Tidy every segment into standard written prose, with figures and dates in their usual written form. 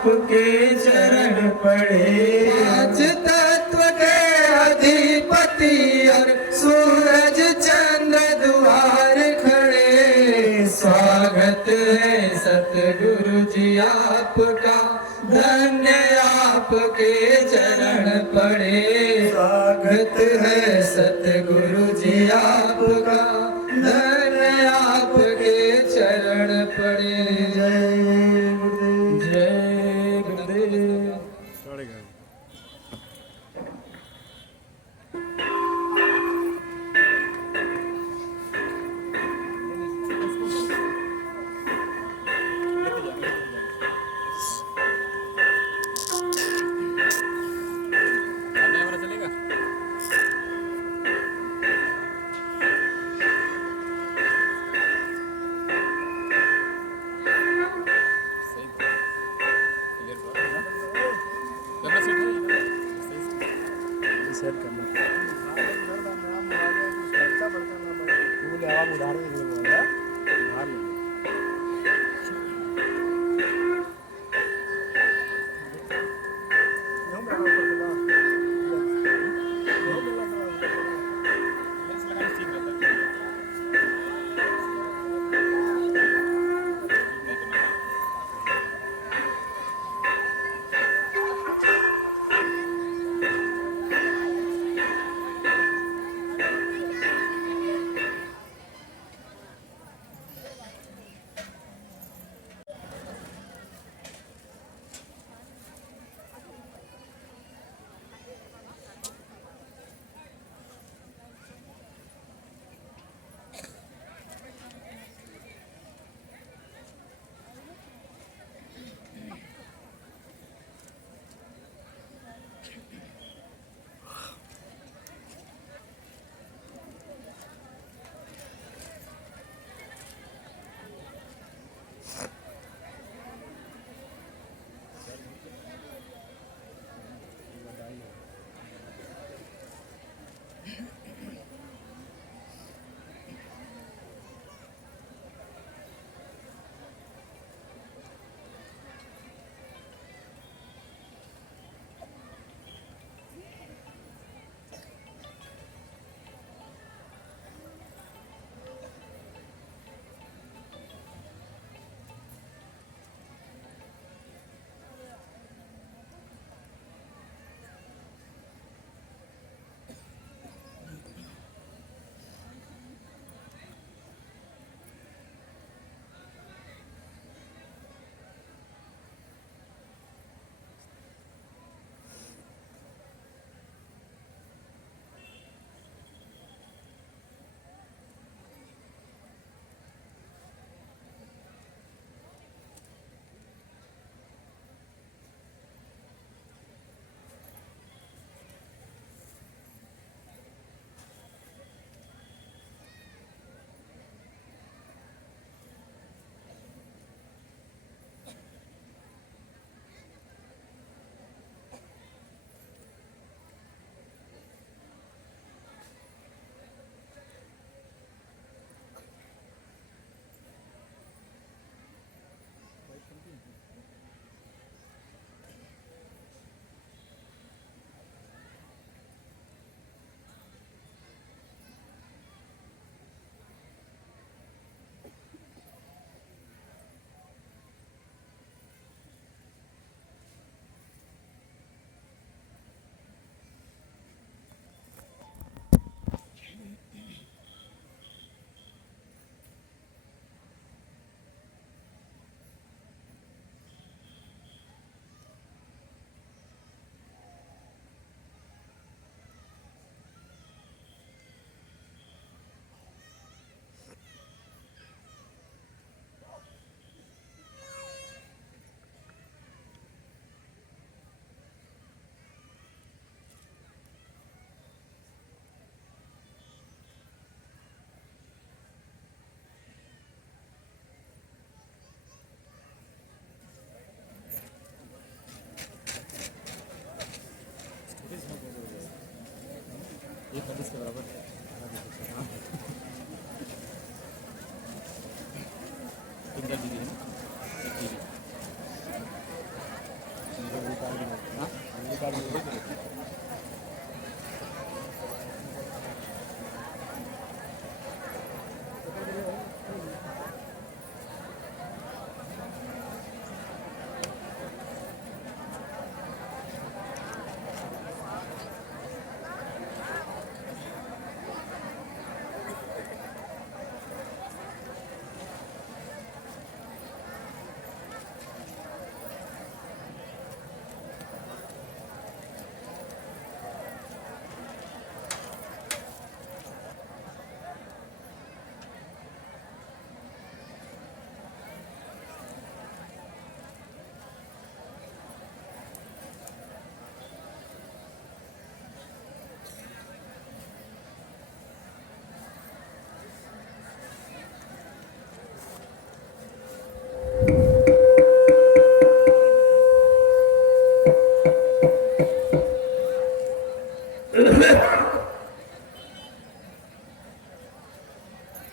आपके चरण पड़े। पांच तत्व के अधिपति और सूरज चंद्र द्वार खड़े। स्वागत है सतगुरु जी आपका, धन्य आपके चरण पड़े। स्वागत है सतगुरु जी आपका, धन्य आपके चरण पड़े। जय गुरुदेव, जय गुरुदेव।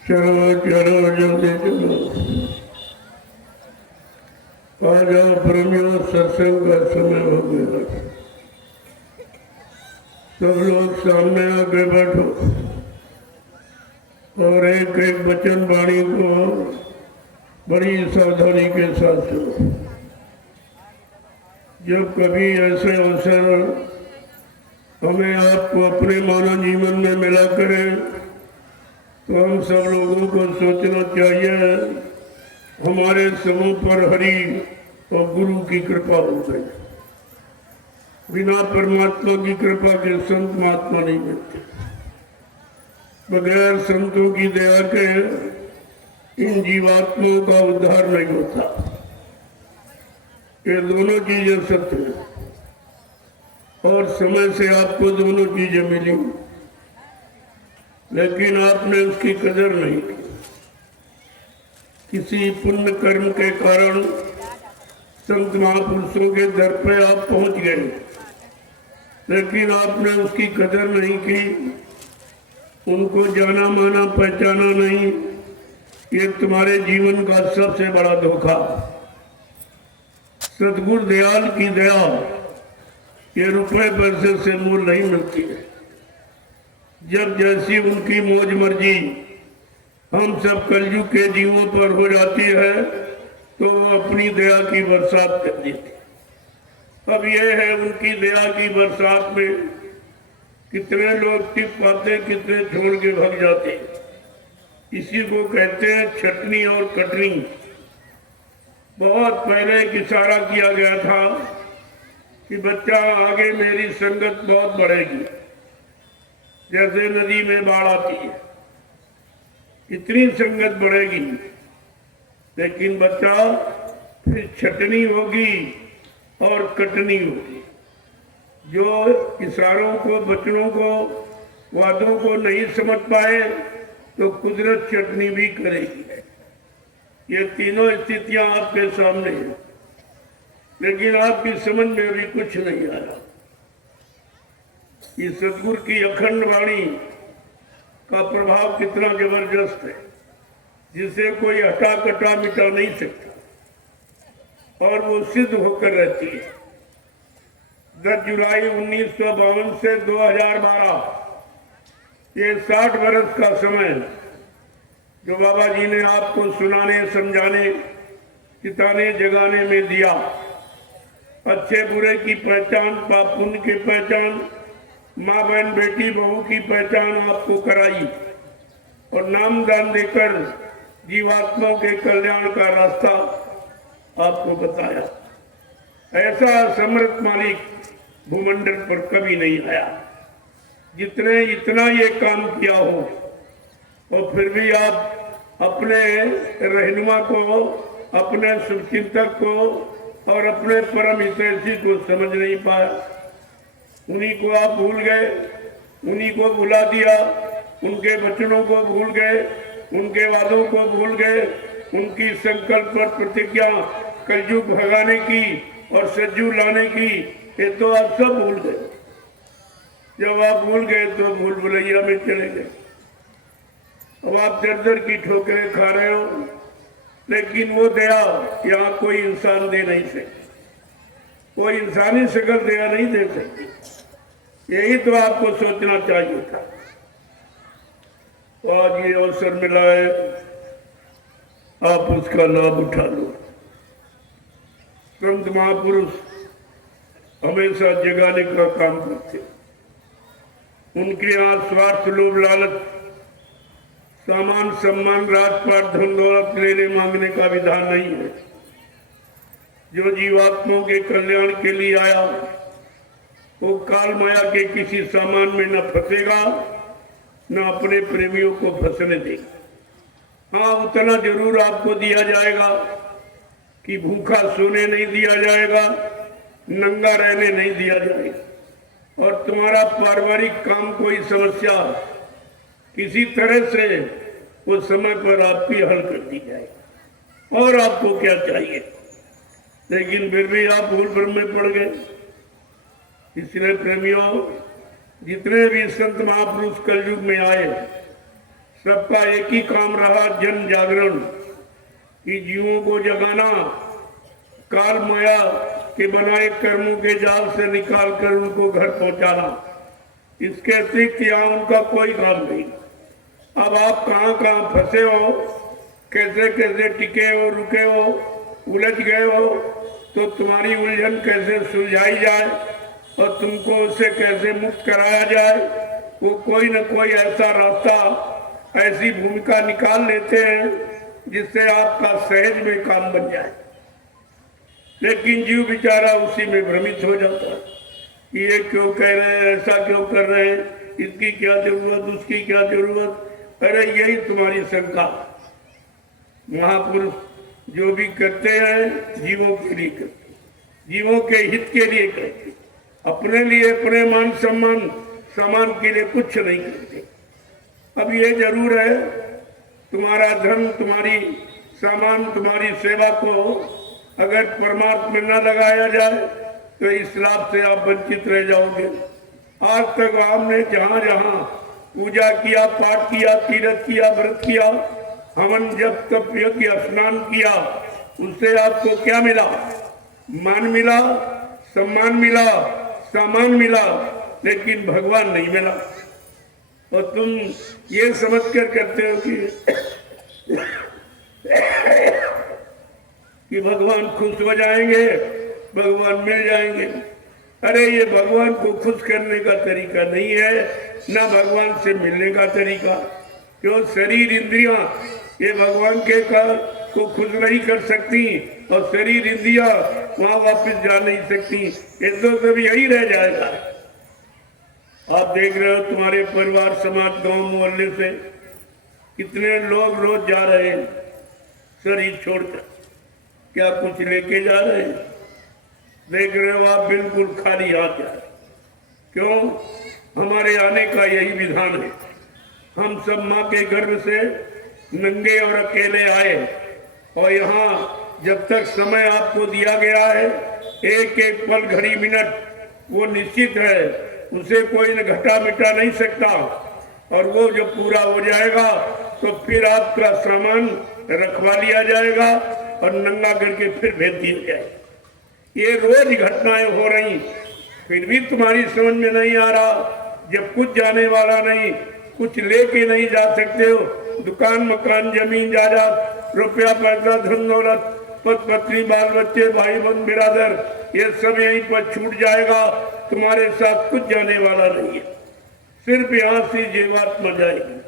चलो चलो जल्दी चलो। आ जाओ प्रेमियों, सत्संग का समय हो गया। सब लोग सामने आके बैठो और एक एक वचन वाणी को बड़ी सावधानी के साथ सुनो। जब कभी ऐसे अवसर हमें आपको अपने मानव जीवन में मिला करें तो हम सब लोगों को सोचना चाहिए हमारे समूह पर हरि और गुरु की कृपा हो गई। बिना परमात्मा की कृपा के संत महात्मा नहीं मिलते। बगैर संतों की दया के इन जीवात्माओं का उद्धार नहीं होता। ये दोनों चीजें सत्य है और समय से आपको दोनों चीजें मिली, लेकिन आपने उसकी कदर नहीं की। किसी पुण्य कर्म के कारण संत महापुरुषों के दर पे आप पहुंच गए, लेकिन आपने उसकी कदर नहीं की, उनको जाना माना पहचाना नहीं। ये तुम्हारे जीवन का सबसे बड़ा धोखा। सतगुरु दयाल की दया ये रुपए पैसे से मूल नहीं मिलती है। जब जैसी उनकी मौज मर्जी हम सब कलयुग के जीवों पर हो जाती है तो वो अपनी दया की बरसात कर देती। अब ये है उनकी दया की बरसात में कितने लोग टिप पाते, कितने छोड़ के भाग जाते। इसी को कहते हैं छटनी और कटनी। बहुत पहले एक इशारा किया गया था कि बच्चा आगे मेरी संगत बहुत बढ़ेगी, जैसे नदी में बाढ़ आती है इतनी संगत बढ़ेगी, लेकिन बच्चा फिर छटनी होगी और कटनी होगी। जो इशारों को, वचनों को, वादों को नहीं समझ पाए तो कुदरत चटनी भी करेगी। ये तीनों स्थितियां आपके सामने हैं, लेकिन आपकी समझ में भी कुछ नहीं आया। ये सतगुरु की अखंड वाणी का प्रभाव कितना जबरदस्त है, जिसे कोई हटा कटा मिटा नहीं सकता और वो सिद्ध होकर रहती है। 10 जुलाई 1952 से 2012 ये 60 वर्ष का समय जो बाबा जी ने आपको सुनाने, समझाने, चिताने, जगाने में दिया। अच्छे बुरे की पहचान, पाप पुण्य की पहचान, माँ बहन बेटी बहू की पहचान आपको कराई और नाम दान देकर जीवात्माओं के कल्याण का रास्ता आपको बताया। ऐसा समर्थ मालिक भूमंडल पर कभी नहीं आया जितने इतना ये काम किया हो, और फिर भी आप अपने रहनुमा को, अपने शुभचिंतक को और अपने परम हितैषी को समझ नहीं पाया। उन्हीं को आप भूल गए, उन्हीं को भुला दिया, उनके वचनों को भूल गए, उनके वादों को भूल गए, उनकी संकल्प और प्रतिज्ञा कलयुग भगाने की और सज्जू लाने की, ये तो आप सब भूल गए। जब आप भूल गए तो भूल भुलैया में चले गए। अब आप दर दर की ठोकरें खा रहे हो, लेकिन वो दया यहाँ कोई इंसान दे नहीं सकती, कोई इंसानी शक्ल दया नहीं दे सकती। यही तो आपको सोचना चाहिए था। तो आज ये अवसर मिला है, आप उसका लाभ उठा लो। संत महापुरुष हमेशा जगाने का काम करते। उनके यहाँ स्वार्थ, लोभ, लालच, सामान, सम्मान, राजपाट, धन दौलत लेने मांगने का विधान नहीं है। जो जीवात्माओं के कल्याण के लिए आया वो काल माया के किसी सामान में न फंसेगा, न अपने प्रेमियों को फंसने देगा। हाँ, उतना जरूर आपको दिया जाएगा कि भूखा सोने नहीं दिया जाएगा, नंगा रहने नहीं दिया जाएगा, और तुम्हारा पारिवारिक काम, कोई समस्या किसी तरह से वो समय पर आपकी हल कर दी जाएगी। और आपको क्या चाहिए? लेकिन फिर भी आप भूल भ्रम में पड़ गए। इसलिए प्रेमियों, जितने भी संत महापुरुष कलयुग में आए, सबका एक ही काम रहा, जन जागरण, कि जीवों को जगाना, काल माया के बनाए कर्मों के जाल से निकाल कर उनको घर पहुंचाना। इसके अतिरिक्त यहाँ उनका कोई काम नहीं। अब आप कहाँ कहाँ फंसे हो, कैसे कैसे टिके हो, रुके हो, उलझ गए हो, तो तुम्हारी उलझन कैसे सुलझाई जाए और तुमको उससे कैसे मुक्त कराया जाए, वो कोई न कोई ऐसा रास्ता, ऐसी भूमिका निकाल लेते हैं जिससे आपका सहज में काम बन जाए। लेकिन जीव बेचारा उसी में भ्रमित हो जाता है कि ये क्यों कह रहे हैं, ऐसा क्यों कर रहे हैं, इसकी क्या जरूरत, उसकी क्या जरूरत। अरे यही तुम्हारी शंका। महापुरुष जो भी करते हैं जीवों के लिए करते, जीवों के हित के लिए करते, अपने लिए, अपने मान सम्मान सामान के लिए कुछ नहीं करते। अब ये जरूर है, तुम्हारा धर्म, तुम्हारी सामान, तुम्हारी सेवा को अगर परमार्थ में न लगाया जाए तो इस लाभ से आप वंचित रह जाओगे। आज तक हमने जहाँ जहाँ पूजा किया, पाठ किया, तीर्थ किया, व्रत किया, हवन, जप, तप, यज्ञ, स्नान किया, उससे आपको क्या मिला? मान मिला, सम्मान मिला, सामान मिला, लेकिन भगवान नहीं मिला। और तुम ये समझ कर करते हो कि भगवान खुश हो जाएंगे, भगवान मिल जाएंगे। अरे ये भगवान को खुश करने का तरीका नहीं है, ना भगवान से मिलने का तरीका। क्यों? शरीर, इंद्रियां ये भगवान के को खुश नहीं कर सकती, और शरीर, इंद्रियां वहां वापस जा नहीं सकती। ये तो सब यही रह जाएगा। आप देख रहे हो तुम्हारे परिवार, समाज, गांव, मोहल्ले से कितने लोग रोज जा रहे हैं शरीर छोड़कर। क्या कुछ लेके जा रहे हैं? देख रहे हो आप, बिल्कुल खाली हाथ जा रहे। क्यों? हमारे आने का यही विधान है। हम सब माँ के गर्भ से नंगे और अकेले आए, और यहाँ जब तक समय आपको दिया गया है, एक एक पल, घड़ी, मिनट वो निश्चित है, उसे कोई न घटा मिटा नहीं सकता। और वो जब पूरा हो जाएगा तो फिर आपका सामान रखवा लिया जाएगा और नंगा करके फिर भेज दिया जाएगा। ये रोज घटनाएं हो रही, फिर भी तुम्हारी समझ में नहीं आ रहा। जब कुछ जाने वाला नहीं, कुछ लेके नहीं जा सकते हो, दुकान, मकान, जमीन, जायदाद, रुपया, पैसा, धन दौलत, पति पत्नी, बाल बच्चे, भाई बहन, बिरादर, ये सब यहीं पर छूट जाएगा। तुम्हारे साथ कुछ जाने वाला नहीं है, सिर्फ यहाँ से जीवात्मा जाएगी,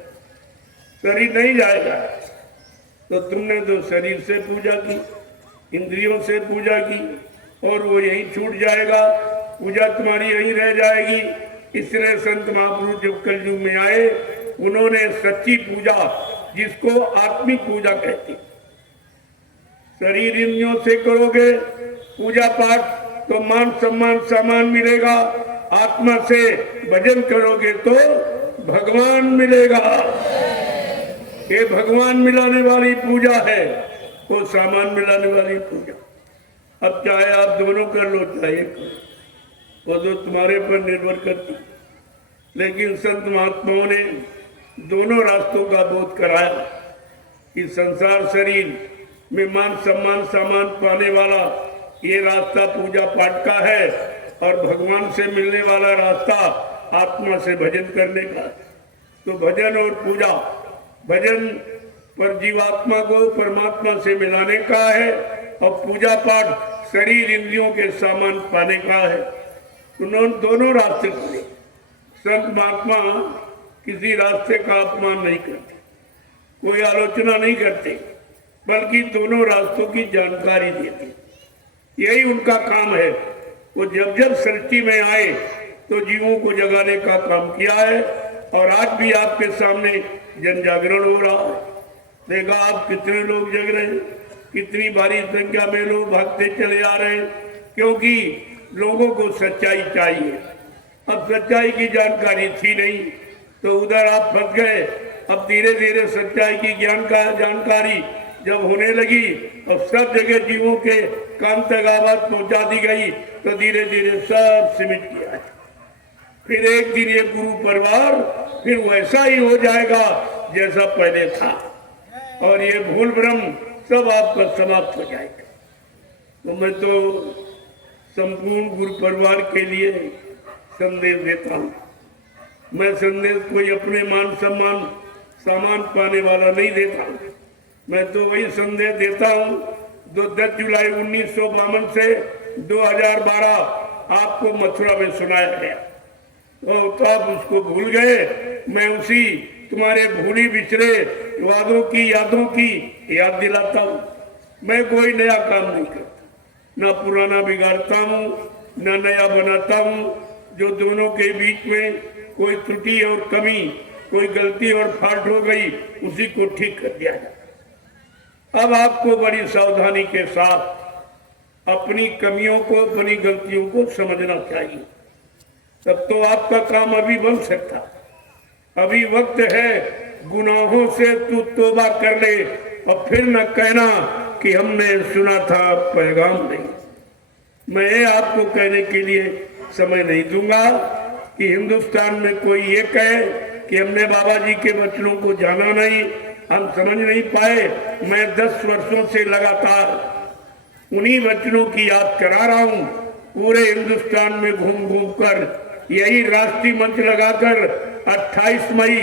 शरीर नहीं जाएगा। तो तुमने तो शरीर से पूजा की, इंद्रियों से पूजा की, और वो यहीं छूट जाएगा, पूजा तुम्हारी यहीं रह जाएगी। इसलिए संत महापुरुष जब कलयुग में आए, उन्होंने सच्ची पूजा, जिसको आत्मिक पूजा कहती, शरीर इंद्रियों से करोगे पूजा पाठ तो मान सम्मान सामान मिलेगा, आत्मा से भजन करोगे तो भगवान मिलेगा। ये भगवान मिलाने वाली पूजा है, वो सामान मिलाने वाली पूजा। अब चाहे आप दोनों कर लो, चाहे वो तो तुम्हारे पर निर्भर करती। लेकिन संत महात्माओं ने दोनों रास्तों का बोध कराया कि संसार शरीर में मान सम्मान सामान पाने वाला ये रास्ता पूजा पाठ का है, और भगवान से मिलने वाला रास्ता आत्मा से भजन करने का। तो भजन और पूजा, भजन पर जीवात्मा को परमात्मा से मिलाने का है, और पूजा पाठ शरीर इंद्रियों के सामान पाने का है। उन्होंने दोनों रास्ते चुने। संत महात्मा किसी रास्ते का अपमान नहीं करते, कोई आलोचना नहीं करते, बल्कि दोनों रास्तों की जानकारी देते। यही उनका काम है। वो जब जब सृष्टि में आए तो जीवों को जगाने का काम किया है, और आज भी आपके सामने जन जागरण हो रहा है। देखा आप कितने लोग जग रहे हैं, कितनी भारी संख्या में लोग भागते चले आ रहे हैं, क्योंकि लोगों को सच्चाई चाहिए। अब सच्चाई की जानकारी थी नहीं, तो उधर आप फंस गए। अब धीरे धीरे सच्चाई की जानकारी जब होने लगी और सब जगह जीवों के काम तक आवाज पहुंचा दी गई, तो धीरे धीरे सब सिमट गया। फिर एक दिन ये गुरु परिवार फिर वैसा ही हो जाएगा जैसा पहले था, और ये भूल भ्रम सब आपका समाप्त हो जाएगा। तो मैं तो संपूर्ण गुरु परिवार के लिए संदेश देता हूँ। मैं संदेश कोई अपने मान सम्मान सामान पाने वाला नहीं देता हूँ। मैं तो वही संदेश देता हूँ जो 10 जुलाई 1952 से 2012 आपको मथुरा में सुनाया गया। तो आप उसको भूल गए। मैं उसी तुम्हारे भूली बिछड़े वादों की यादों की याद दिलाता हूँ। मैं कोई नया काम नहीं करता, ना पुराना बिगाड़ता हूँ, ना नया बनाता हूँ। जो दोनों के बीच में कोई त्रुटि और कमी, कोई गलती और फाल्ट हो गई, उसी को ठीक कर दिया जाए। अब आपको बड़ी सावधानी के साथ अपनी कमियों को, अपनी गलतियों को समझना चाहिए, तब तो आपका काम अभी बन सकता। अभी वक्त है, गुनाहों से तू तौबा कर ले और फिर न कहना कि हमने सुना था पैगाम नहीं। मैं आपको कहने के लिए समय नहीं दूंगा कि हिंदुस्तान में कोई ये कहे कि हमने बाबा जी के वचनों को जाना नहीं, हम समझ नहीं पाए। मैं 10 वर्षों से लगातार उन्हीं वचनों की याद करा रहा हूँ। पूरे हिंदुस्तान में घूम घूम कर यही राष्ट्रीय मंच लगाकर 28 मई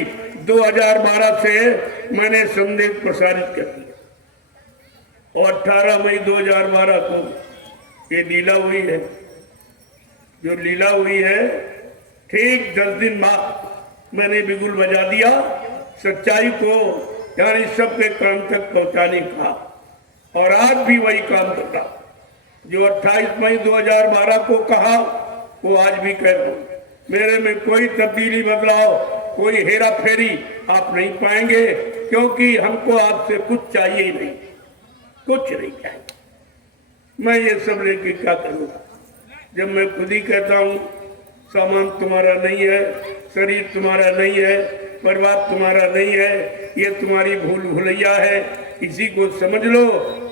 2012 से मैंने संदेश प्रसारित कर दिया और 18 मई 2012 को ये लीला हुई है। जो लीला हुई है, ठीक 10 दिन बाद मैंने बिगुल बजा दिया सच्चाई को, यानी सबके कान तक पहुंचाने का, और आज भी वही काम कर रहा। जो 28 मई 2012 को कहा वो आज भी कह रहा हूं। मेरे में कोई तब्दीली, बदलाव, कोई हेरा फेरी आप नहीं पाएंगे, क्योंकि हमको आपसे कुछ चाहिए ही नहीं, कुछ नहीं चाहिए। मैं ये सब लेके क्या करूँगा जब मैं खुद ही कहता हूँ सामान तुम्हारा नहीं है, शरीर तुम्हारा नहीं है, परिवार तुम्हारा नहीं है, ये तुम्हारी भूल भुलैया है, इसी को समझ लो।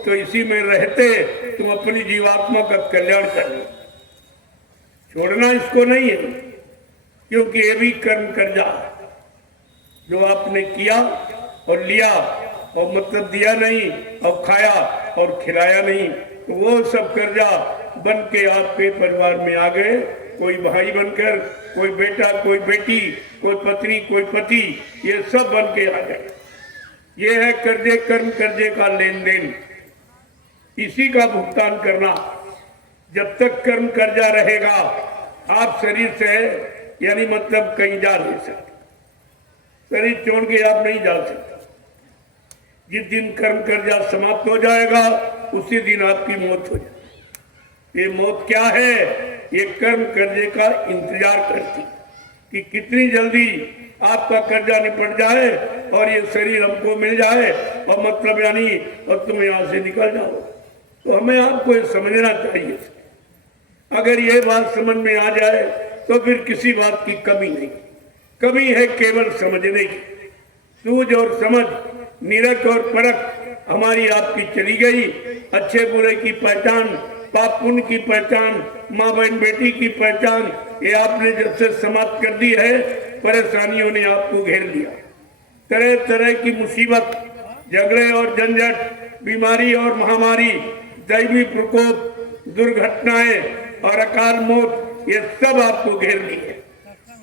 तो इसी में रहते तुम अपनी जीवात्मा का कल्याण कर लो। छोड़ना इसको नहीं है, क्योंकि ये भी कर्म कर्जा जो आपने किया और लिया और मतलब दिया नहीं और खाया और खिलाया नहीं, तो वो सब कर्जा बन के आपके परिवार में आ गए। कोई भाई बनकर, कोई बेटा, कोई बेटी, कोई पत्नी, कोई पति, ये सब बन के आ गए। ये है कर्जे, कर्म कर्जे का लेन देन, इसी का भुगतान करना। जब तक कर्म कर्जा रहेगा आप शरीर से, यानी मतलब कहीं जा नहीं सकते, शरीर छोड़ के आप नहीं जा सकते। जिस दिन कर्म कर्जा समाप्त हो जाएगा उसी दिन आपकी मौत हो जाएगी। ये मौत क्या है? ये कर्म कर्जे का इंतजार करती कि कितनी जल्दी आपका कर्जा निपट जाए और ये शरीर हमको मिल जाए, और मतलब यानी और तुम यहाँ से निकल जाओ। तो हमें आपको ये समझना चाहिए। अगर ये बात समझ में आ जाए तो फिर किसी बात की कमी नहीं, कमी है केवल समझने की। सूझ और समझ, निरख और परख हमारी आपकी चली गई। अच्छे बुरे की पहचान, पाप पुण्य की पहचान, माँ बहन बेटी की पहचान, ये आपने जब से समाप्त कर दी है, परेशानियों ने आपको घेर लिया। तरह तरह की मुसीबत, झगड़े और झंझट, बीमारी और महामारी, दैवी प्रकोप, दुर्घटनाएं और अकाल मौत, ये सब आपको घेर ली है।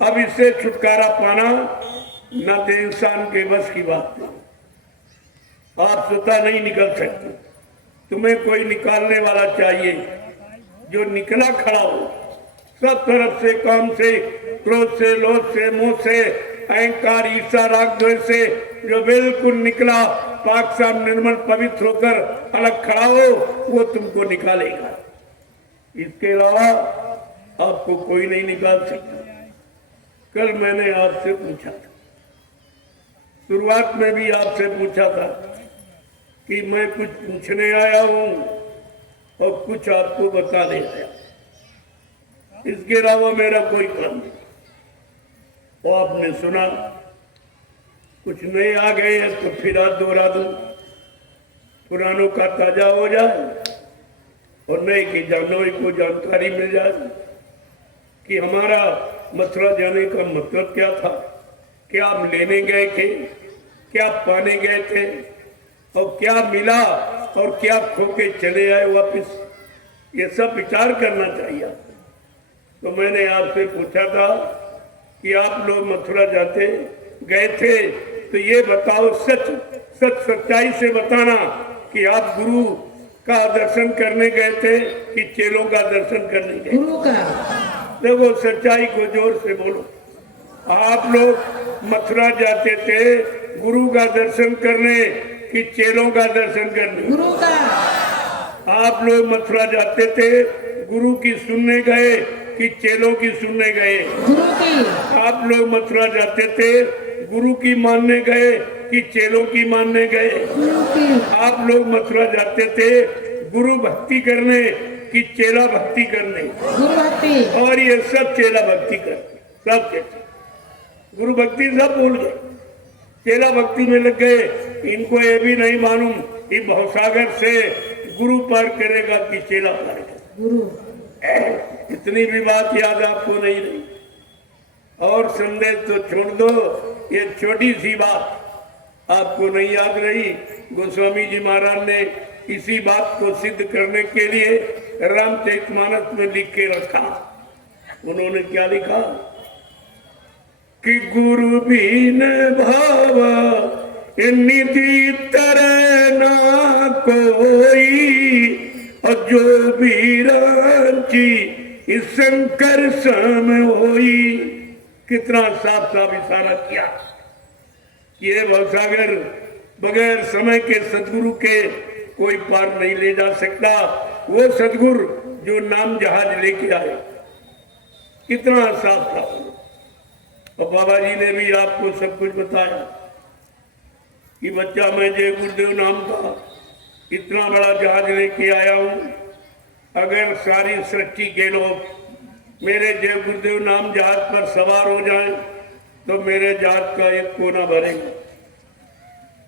अब इससे छुटकारा पाना न तो इंसान के बस की बात नहीं। आप स्वतः नहीं निकल सकते, तुम्हें कोई निकालने वाला चाहिए जो निकला खड़ा हो, सब तरफ से, काम से, क्रोध से, लोभ से, मोह से, अहंकार, ईर्ष्या, राग, द्वेष से जो बिल्कुल निकला, पाक साफ निर्मल पवित्र होकर अलग खड़ा हो, वो तुमको निकालेगा। इसके अलावा आपको कोई नहीं निकाल सकता। कल मैंने आपसे पूछा था, शुरुआत में भी आपसे पूछा था कि मैं कुछ पूछने आया हूं और कुछ आपको बताने आया, इसके अलावा मेरा कोई काम नहीं। तो आपने सुना, कुछ नए आ गए हैं तो फिर आज दोहरा दूं, पुरानों का ताजा हो जाए और नए की जानने को जानकारी मिल जाए कि हमारा मथुरा जाने का मतलब क्या था, क्या हम लेने गए थे, क्या पाने गए थे और क्या मिला और क्या खो के चले आए वापिस, ये सब विचार करना चाहिए। तो मैंने आपसे पूछा था कि आप लोग मथुरा जाते गए थे तो ये बताओ, सच सच सच्चाई से बताना कि आप गुरु का दर्शन करने गए थे कि चेलों का दर्शन करने गए? गुरु का। देखो सच्चाई को जोर से बोलो। आप लोग मथुरा जाते थे गुरु का दर्शन करने कि चेलों का दर्शन करने? गुरु का। आप लोग मथुरा जाते थे गुरु की सुनने गए कि चेलों की सुनने गए? गुरु की। आप लोग मथुरा जाते थे गुरु की मानने गए कि चेलों की मानने गए? गुरु की। आप लोग मथुरा जाते थे गुरु भक्ति करने कि चेला भक्ति करने? गुरु भक्ति। और ये सब चेला भक्ति करते, सब चेला गुरु भक्ति सब भूल गए, चेला भक्ति में लग गए। इनको ये भी नहीं मालूम कि भवसागर से गुरु पार करेगा कि चेला पार करेगा। गुरु। इतनी भी बात याद आपको नहीं रही। और संदेश तो छोड़ दो, ये छोटी सी बात आपको नहीं याद रही। गोस्वामी जी महाराज ने इसी बात को सिद्ध करने के लिए रामचरितमानस में लिख के रखा। उन्होंने क्या लिखा कि गुरु बिन भाव निधि तरह ना कोई, और जो भी रांची इस शंकर सम होई। कितना साफ साफ इशारा किया। ये भवसागर बगैर समय के सदगुरु के कोई पार नहीं ले जा सकता। वो सदगुरु जो नाम जहाज लेके आए, कितना साफ साफ। और बाबा जी ने भी आपको सब कुछ बताया कि बच्चा मैं जय गुरुदेव नाम का इतना बड़ा जहाज लेके आया हूं। अगर सारी सृष्टि के लोग मेरे जय गुरुदेव नाम जहाज पर सवार हो जाएं तो मेरे जहाज का एक कोना भरेगा।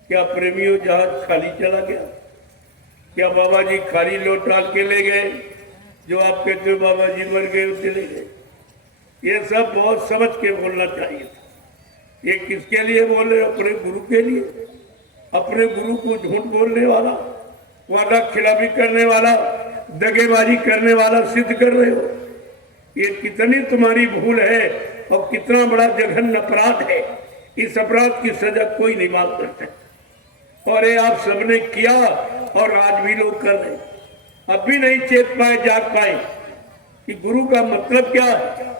क्या प्रेमियों जहाज खाली चला गया? क्या बाबा जी खाली लोट डाल के ले गए? जो आप कहते हो बाबा जी मर गए चले गए। ये सब बहुत समझ के बोलना चाहिए। ये किसके लिए बोल रहे हो? अपने गुरु के लिए। अपने गुरु को झूठ बोलने वाला, वादा खिलाफी करने वाला, दगेबाजी करने वाला सिद्ध कर रहे हो। ये कितनी तुम्हारी भूल है और कितना बड़ा जघन्य अपराध है। इस अपराध की सजा कोई नहीं माफ कर सकता। और ये आप सबने किया और आज भी लोग कर रहे। अब भी नहीं चेत पाए, जाग पाए कि गुरु का मतलब क्या है।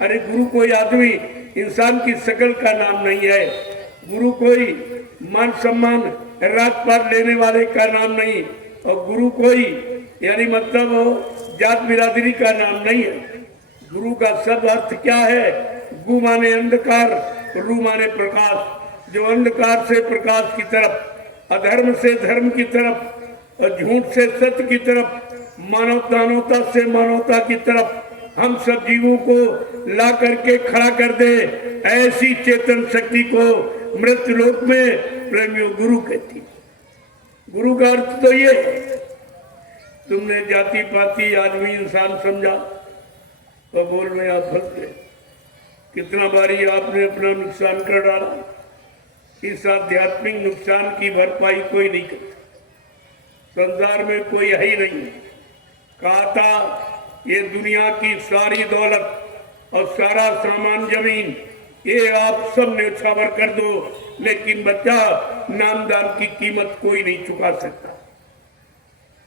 अरे गुरु कोई आदमी इंसान की शकल का नाम नहीं है। गुरु कोई मान सम्मान राजपाट लेने वाले का नाम नहीं। और गुरु कोई यानी मतलब जात बिरादरी का नाम नहीं है। गुरु का सब अर्थ क्या है? गु माने अंधकार, रू माने प्रकाश। जो अंधकार से प्रकाश की तरफ, अधर्म से धर्म की तरफ और झूठ से सत्य की तरफ, मानवता से मानवता की तरफ हम सब जीवों को ला करके खड़ा कर दे। ऐसी चेतन शक्ति को मृत्यु लोक में प्रेमियों गुरु कहती। गुरु का अर्थ तो ये, तुमने जाति पाति आदमी इंसान समझा तो बोल में आप फंस गए। कितना बारी आपने अपना नुकसान कर डाला। इस आध्यात्मिक नुकसान की भरपाई कोई नहीं करता। संसार में कोई है ही नहीं। कहा था ये दुनिया की सारी दौलत और सारा सामान जमीन ये आप सब न्यौछावर कर दो, लेकिन बच्चा नामदान की कीमत कोई नहीं चुका सकता।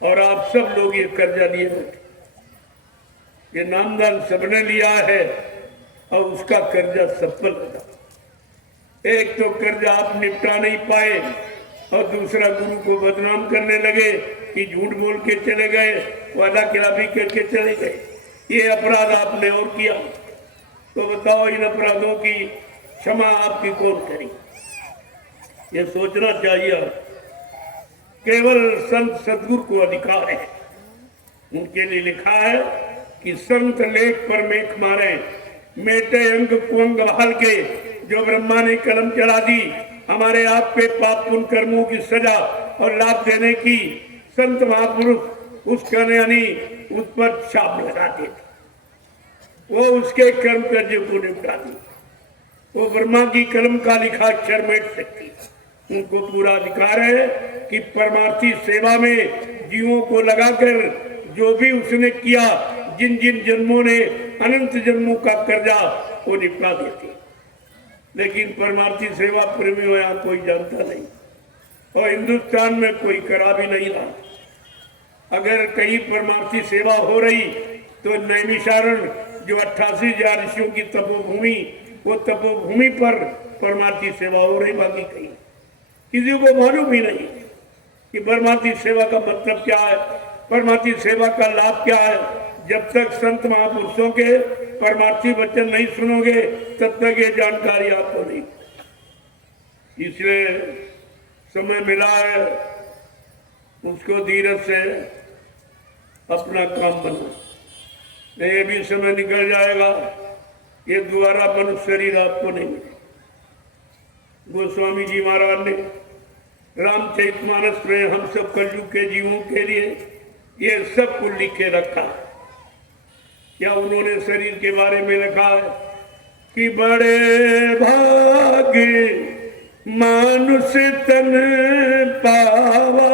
और आप सब लोग ये कर्जा लिए बैठे। ये नामदान सबने लिया है और उसका कर्जा सब पर लगा। एक तो कर्जा आप निपटा नहीं पाए और दूसरा गुरु को बदनाम करने लगे कि झूठ बोल के चले गए, वादा खिलाफी करके चले गए। ये अपराध आपने और किया। तो बताओ इन अपराधों की क्षमा आपकी कौन करी? ये सोचना चाहिए। केवल संत सदगुरु को अधिकार है। उनके लिए लिखा है कि संत लेख पर मेख मारे, मेटे अंग कुंग बहाल के। जो ब्रह्मा ने कलम चला दी हमारे आप पे पाप पुण्य कर्मों की सजा और लाभ देने की, संत महापुरुष उसका यानी उस पर छाप लगा देते। वो उसके कर्म कर्ज को निपटा दी। वो ब्रह्मा की कलम का लिखा अक्षर मिट सकती, उनको पूरा अधिकार है कि परमार्थी सेवा में जीवों को लगाकर जो भी उसने किया, जिन जिन जन्मों ने अनंत जन्मों का कर्जा वो निपटा देती। लेकिन परमार्थी सेवा प्रेमियों यहाँ कोई जानता नहीं और हिंदुस्तान में कोई करा भी नहीं रहा। अगर कहीं परमार्थी सेवा हो रही तो नैमिषारण जो 88,000 ऋषियों की तपोभूमि, वो तपोभूमि पर परमार्थी सेवा हो रही, बाकी कहीं किसी को मालूम ही नहीं कि परमार्थी सेवा का मतलब क्या है, परमार्थी सेवा का लाभ क्या है। जब तक संत महापुरुषों के परमार्थी वचन नहीं सुनोगे तब तक ये जानकारी आपको नहीं। इसलिए समय मिला है उसको धीरज से अपना काम बना। ये भी समय निकल जाएगा, ये दोबारा मनुष्य शरीर आपको नहीं मिलेगा। गोस्वामी जी महाराज ने रामचरितमानस में हम सब कलयुग के जीवों के लिए ये सब कुछ लिखे रखा। क्या उन्होंने शरीर के बारे में लिखा है कि बड़े भाग्य मानुष तन पावा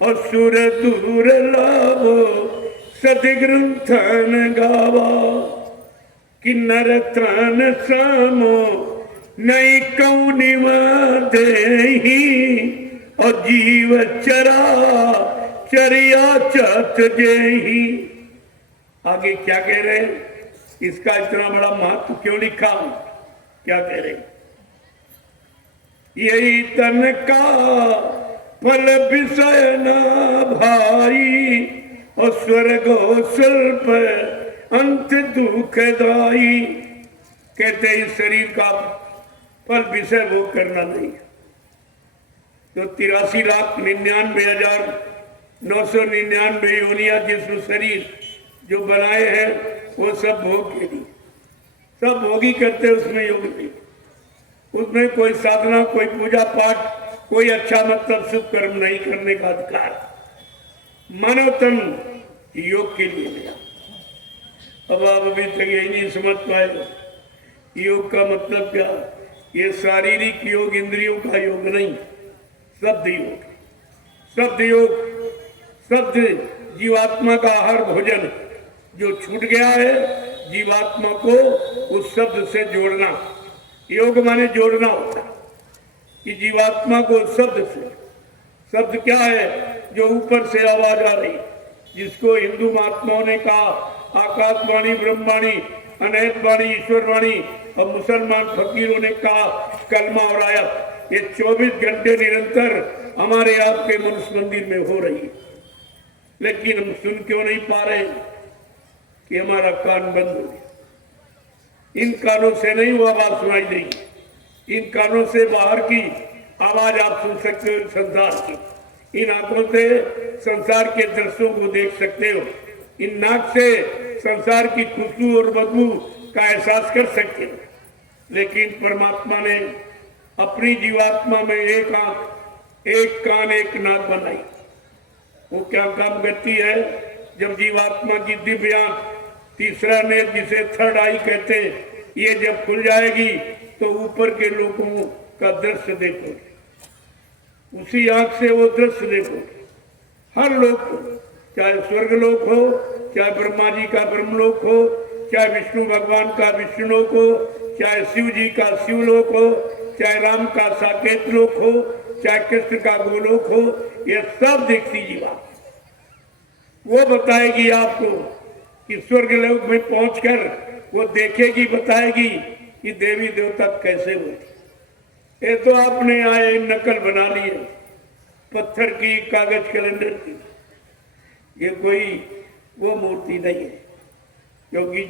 और सुर दूर लाभो सदग्रंथन गावा कि नर तन सामो नहीं कौनि देही और जीव चरा चरिया चत जेही। आगे क्या कह रहे हैं, इसका इतना बड़ा महत्व क्यों लिखा, क्या कह रहे हैं, यही तन का फल विषय न भाई और स्वर्ग स्वल्प अंत दुखदाई। कहते हैं इस शरीर का फल विषय वो करना नहीं है। तो 83,99,999 योनिया जिसमें शरीर जो बनाए हैं वो सब भोग के लिए, सब भोगी करते, उसमें योग नहीं, उसमें कोई साधना, कोई पूजा पाठ, कोई अच्छा मतलब शुभ कर्म नहीं करने का अधिकार। मानव तन योग के लिए मिला। अब आप अभी तक यही नहीं समझ पाए योग का मतलब क्या। ये शारीरिक योग, इंद्रियों का योग नहीं, शब्द योग। शब्द योग, शब्द जीवात्मा का आहार भोजन जो छूट गया है, जीवात्मा को उस शब्द से जोड़ना। योग माने जोड़ना होता कि जीवात्मा को शब्द से। शब्द क्या है, जो ऊपर से आवाज आ रही, जिसको हिंदू महात्माओं ने कहा आकाशवाणी, ब्रह्मवाणी, अनहतवाणी, ईश्वरवाणी, और मुसलमान फकीरों ने कहा कलमा और आयत। ये 24 घंटे निरंतर हमारे आपके मनुष्य मंदिर में हो रही है, लेकिन हम सुन क्यों नहीं पा रहे कि हमारा कान बंद हो गया। इन कानों से नहीं वो आवाज सुनाई देगी, इन कानों से बाहर की आवाज आप सुन सकते हो संसार की। इन आंखों से संसार के दृश्यों को देख सकते हो, इन नाक से संसार की खुशबू और बदबू का एहसास कर सकते हो। लेकिन परमात्मा ने अपनी जीवात्मा में एक आंख, एक कान, एक नाक बनाई। वो क्या काम करती है, जब जीवात्मा की दिव्य आंख, तीसरा नेत्र जिसे थर्ड आई कहते हैं, ये जब खुल जाएगी तो ऊपर के लोगों का दृश्य देखोगे, उसी आंख से वो दृश्य देखोगे। हर लोग को, चाहे स्वर्ग लोक हो, चाहे ब्रह्मा जी का ब्रह्मलोक हो, चाहे विष्णु भगवान का विष्णुलोक हो, चाहे शिव जी का शिवलोक हो, चाहे राम का साकेत लोक हो, चाहे कृष्ण का गोलोक हो, ये सब देखती जीवा। वो बताएगी आपको कि स्वर्ग लोक में पहुंचकर वो देखेगी, बताएगी कि देवी देवता कैसे हुए। ये तो आपने आए नकल बना ली है, पत्थर की, कागज कैलेंडर की। ये कोई वो मूर्ति नहीं है, क्योंकि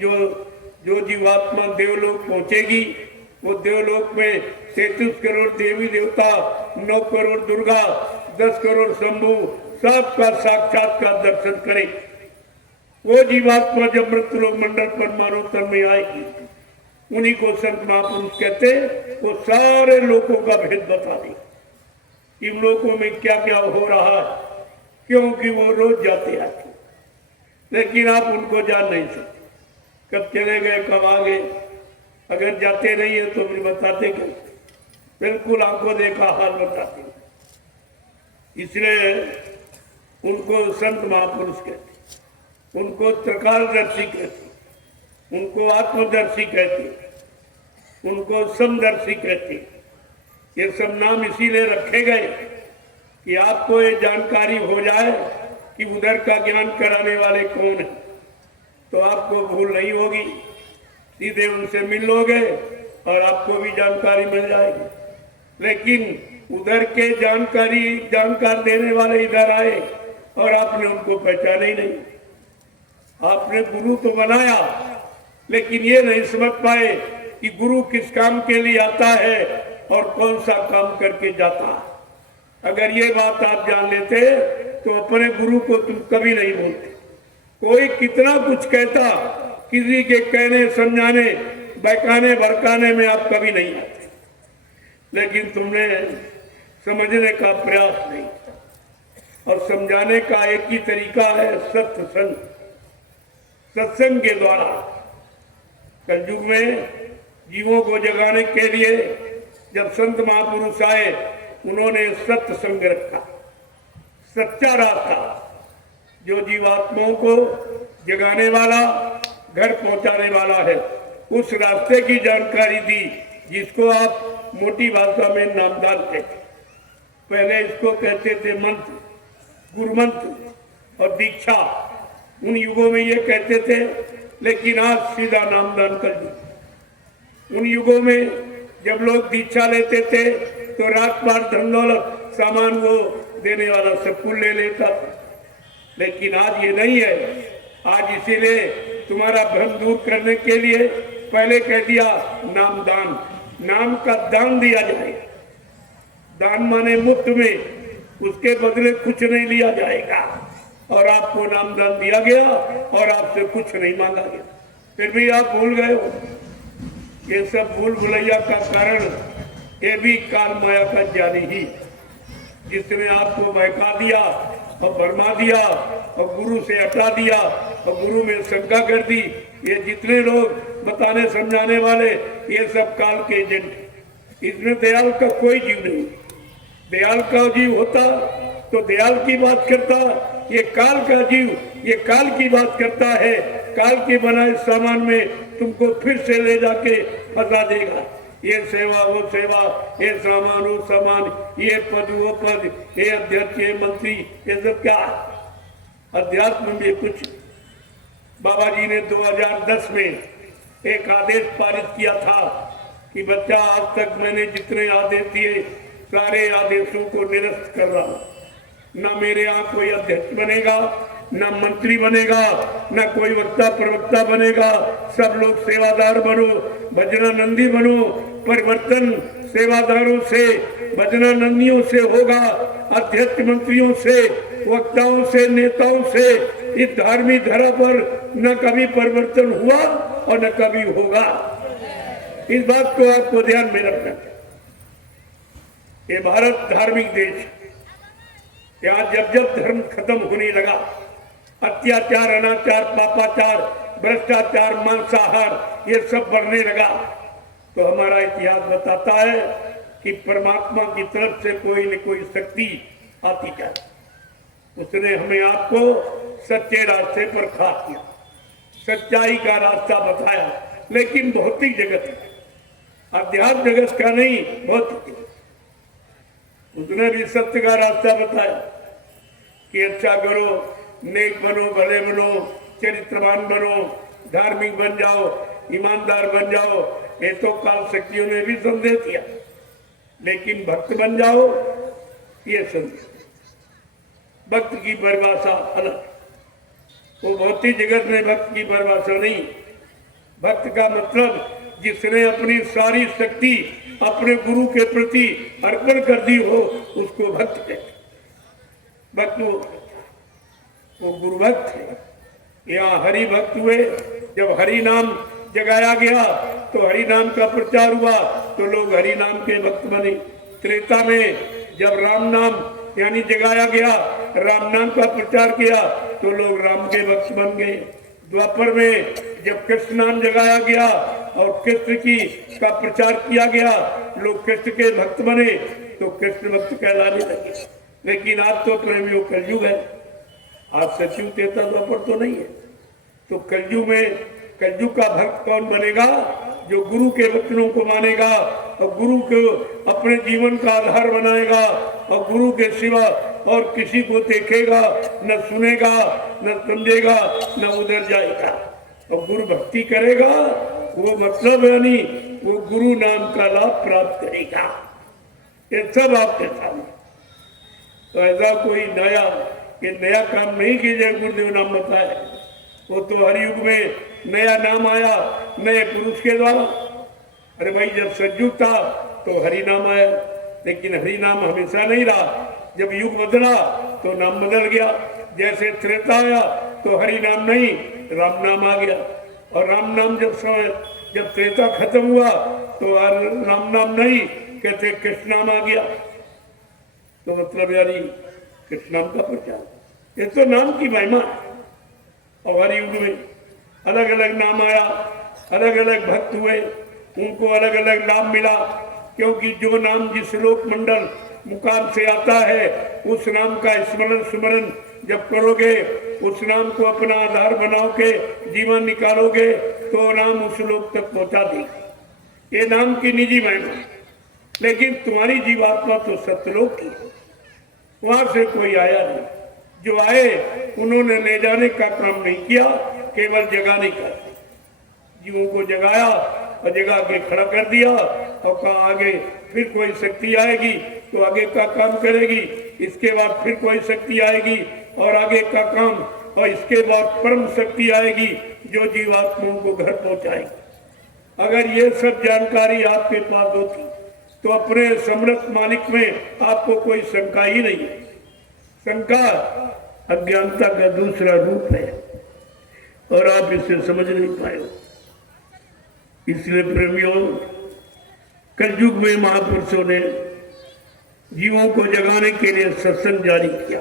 जो जीवात्मा देवलोक पहुंचेगी, वो देवलोक में 33 करोड़ देवी देवता, 9 करोड़ दुर्गा, 10 करोड़ शंभु, सबका साक्षात्कार दर्शन करे। वो जीवात्मा जब मृत्युलोक मंडल परमाणु में आएगी, उन्हीं को संत महापुरुष कहते, वो सारे लोगों का भेद बता दी, इन लोगों में क्या क्या हो रहा है, क्योंकि वो रोज जाते आते, लेकिन आप उनको जान नहीं सकते कब चले गए, कब आ गए। अगर जाते नहीं है तो फिर बताते कैसे। बिल्कुल आंखों देखा हाल बताती है। इसलिए उनको संत महापुरुष कहते, उनको त्रिकालदर्शी कहते, उनको आत्मदर्शी कहते, उनको समदर्शी कहते। ये सब नाम इसीलिए रखे गए कि आपको ये जानकारी हो जाए कि उधर का ज्ञान कराने वाले कौन है, तो आपको भूल नहीं होगी, सीधे उनसे मिल लोगे और आपको भी जानकारी मिल जाएगी। लेकिन उधर के जानकार देने वाले इधर आए और आपने उनको पहचाना ही नहीं। आपने गुरु तो बनाया, लेकिन ये नहीं समझ पाए कि गुरु किस काम के लिए आता है और कौन सा काम करके जाता है। अगर ये बात आप जान लेते तो अपने गुरु को तुम कभी नहीं बोलते। कोई कितना कुछ कहता, किसी के कहने समझाने बहकाने भड़काने में आप कभी नहीं आते, लेकिन तुमने समझने का प्रयास नहीं किया। और समझाने का एक ही तरीका है सत्संग। सत्संग के द्वारा कलयुग में जीवों को जगाने के लिए जब संत महापुरुष आए, उन्होंने सत्संग रखा, सच्चा रास्ता जो जीवात्माओं को जगाने वाला, घर पहुंचाने वाला है, उस रास्ते की जानकारी दी, जिसको आप मोटी भाषा में नामदान कहते। पहले इसको कहते थे मंत्र, गुरु मंत्र और दीक्षा, उन युगों में ये कहते थे, लेकिन आज सीधा नामदान कर दी। उन युगों में जब लोग दीक्षा लेते थे तो रात पार धन दौलत सामान वो देने वाला सब कुछ ले लेता था, लेकिन आज ये नहीं है। आज इसीलिए तुम्हारा भ्रम दूर करने के लिए पहले कह दिया नामदान, नाम का दान दिया जाए। दान माने मुफ्त में, उसके बदले कुछ नहीं लिया जाएगा, और आपको नामदान दिया गया और आपसे कुछ नहीं मांगा गया, फिर भी आप भूल गए हो। ये सब भूल भुलैया का कारण ये भी काल माया का जानी ही, जिसने आपको बहका दिया और भरमा दिया और गुरु से हटा दिया और गुरु में शंका कर दी। ये जितने लोग बताने समझाने वाले, ये सब काल के एजेंट। इसमें दयाल का कोई जीव नहीं। दयाल का जीव होता तो दयाल की बात करता, ये काल का जीव ये काल की बात करता है। काल के बनाए सामान में तुमको फिर से ले जाके फंसा देगा। ये सेवा वो सेवा, ये सामान वो सामान, ये पद वो पद, ये अध्यक्ष ये मंत्री, ये सब क्या अध्यात्म में कुछ। बाबा जी ने 2010 में एक आदेश पारित किया था कि बच्चा, आज तक मैंने जितने आदेश दिए सारे आदेशों को निरस्त कर रहा हूं। न मेरे यहाँ कोई अध्यक्ष बनेगा, न मंत्री बनेगा, न कोई वक्ता प्रवक्ता बनेगा। सब लोग सेवादार बनो, भजनानंदी बनो। परिवर्तन सेवादारों से, भजनानंदियों से होगा, अध्यक्ष मंत्रियों से, वक्ताओं से, नेताओं से। इस धार्मिक धरा पर न कभी परिवर्तन हुआ और न कभी होगा। इस बात को आपको ध्यान में रखना। ये भारत धार्मिक देश, यहाँ जब जब धर्म खत्म होने लगा, अत्याचार, अनाचार, पापाचार, भ्रष्टाचार, मांसाहार ये सब बढ़ने लगा, तो हमारा इतिहास बताता है कि परमात्मा की तरफ से कोई न कोई शक्ति आती जाए। उसने हमें आपको सच्चे रास्ते पर खास किया, सच्चाई का रास्ता बताया, लेकिन भौतिक जगत है, अध्यात्म जगत का नहीं, भौतिक। उसने भी सत्य का रास्ता बताया कि अच्छा करो, नेक बनो, भले बनो, चरित्रवान बनो, धार्मिक बन जाओ, ईमानदार बन जाओ। ये तो काल शक्तियों ने भी संदेश दिया, लेकिन भक्त बन जाओ, ये संदेश। भक्त की परिभाषा अलग, वो भौतिक जगत में भक्त की परिभाषा नहीं। भक्त का मतलब जिसने अपनी सारी शक्ति अपने गुरु के प्रति अर्पण कर दी हो, उसको भक्त कहते। भक्त वो गुरु भक्त है। यहाँ हरि भक्त हुए, जब हरि नाम जगाया गया तो हरि नाम का प्रचार हुआ तो लोग हरि नाम के भक्त बने। त्रेता में जब राम नाम यानी जगाया गया, राम नाम का प्रचार किया तो लोग राम के भक्त बन गए। द्वापर में जब कृष्ण नाम जगाया गया और कृष्ण की का प्रचार किया गया, लोग कृष्ण के भक्त बने तो कृष्ण भक्त कहलाने लगे। लेकिन आज तो प्रेमियों कलयुग है, आज सचिव तेता द्वापर तो नहीं है। तो कलयुग में कलयुग का भक्त कौन बनेगा? जो गुरु के वचनों को मानेगा और गुरु को अपने जीवन का आधार बनाएगा और गुरु के सिवा और किसी को देखेगा न, सुनेगा न, समझेगा न, उधर जाएगा और गुरु भक्ति करेगा। वो मतलब यानी वो गुरु नाम का लाभ प्राप्त करेगा। ये सब आपके सामने। तो ऐसा कोई नया काम नहीं कीजिए। गुरुदेव नाम बताए, वो तो हर युग में नया नाम आया नए पुरुष के द्वारा। अरे भाई, जब सतयुग था तो हरि नाम आया, लेकिन हरि नाम हमेशा नहीं रहा। जब युग बदला तो नाम बदल गया। जैसे त्रेता आया तो हरि नाम नहीं, राम नाम आ गया। और राम नाम जब त्रेता खत्म हुआ तो राम नाम नहीं, कहते कृष्ण नाम आ गया। तो मतलब यानी कृष्ण नाम का प्रचार, ये तो नाम की महिमा है। और हर युग में अलग अलग नाम आया, अलग अलग भक्त हुए, उनको अलग अलग लाभ मिला। क्योंकि जो नाम जिस लोक मंडल मुकाम से आता है, उस नाम का स्मरण सुमरण जब करोगे, उस नाम को अपना आधार बनाओ के जीवन निकालोगे तो नाम उस लोक तक पहुंचा देगा। ये नाम की निजी महिमा। लेकिन तुम्हारी जीवात्मा तो सत्यलोक की, वहां से कोई आया नहीं। जो आए उन्होंने ले जाने का काम नहीं किया, केवल जगाने का। जीवों को जगाया और जगा के खड़ा कर दिया और कहा आगे फिर कोई शक्ति आएगी तो आगे का काम करेगी, इसके बाद फिर कोई शक्ति आएगी और आगे का काम, और इसके बाद परम शक्ति आएगी जो जीवात्माओं को घर पहुंचाएगी। अगर ये सब जानकारी आपके पास होती तो अपने समर्थ मालिक में आपको कोई शंका ही नहीं है। शंका अज्ञानता का दूसरा रूप है और आप इसे समझ नहीं पाए हो। इसलिए प्रेमियों, कलयुग में महापुरुषों ने जीवों को जगाने के लिए सत्संग जारी किया।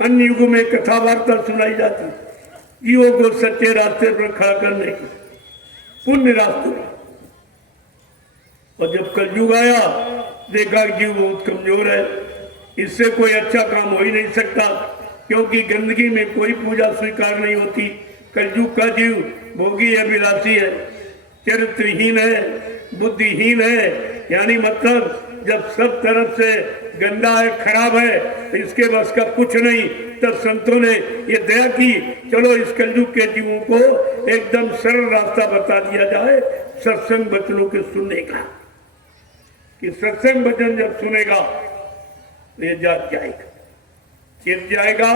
अन्य युगों में कथा वार्ता सुनाई जाती, जीवों को सच्चे रास्ते पर खड़ा करने की, पुण्य रास्ते। और जब कलयुग आया, देखा जीव बहुत कमजोर है, इससे कोई अच्छा काम हो ही नहीं सकता, क्योंकि गंदगी में कोई पूजा स्वीकार नहीं होती। कलयुग का जीव भोगी अभिलाषी है, चरित्रहीन है, बुद्धिहीन है। यानी मतलब जब सब तरफ से गंदा है, खराब है, तो इसके बस का कुछ नहीं। तब संतों ने ये दया की, चलो इस कलयुग के जीवों को एकदम सरल रास्ता बता दिया जाए सत्संग वचनों के सुनने का। कि सत्संग वचन जब सुनेगा तो ये जाग जाएगा, चिर जाएगा,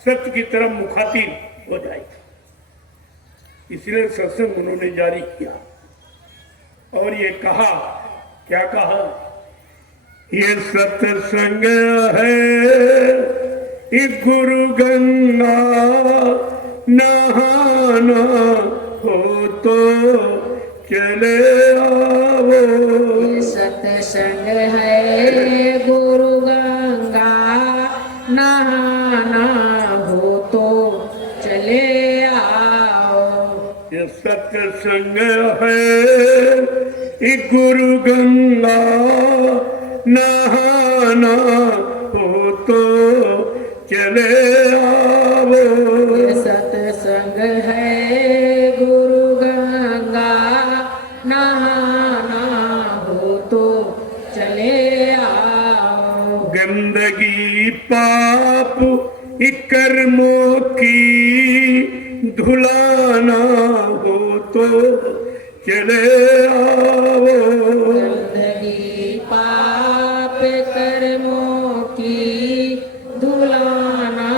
सत्य की तरफ मुखातिब हो जाएगा। इसलिए सत्संग उन्होंने जारी किया और ये कहा, क्या कहा? ये सत्संग है इस गुरु गंगा, नहाना हो तो चले आओ। सत्संग है गुरु गंगा, नहाना हो तो चले आओ। ये सत्संग है ये गुरु गंगा, नहाना हो तो चले आओ। ये सत्संग है गुरु गंगा, नहाना हो तो चले आओ। गंदगी पाप कर्मों की धुलाना हो तो चले आओ। गंदगी पाप कर्मों की धुलाना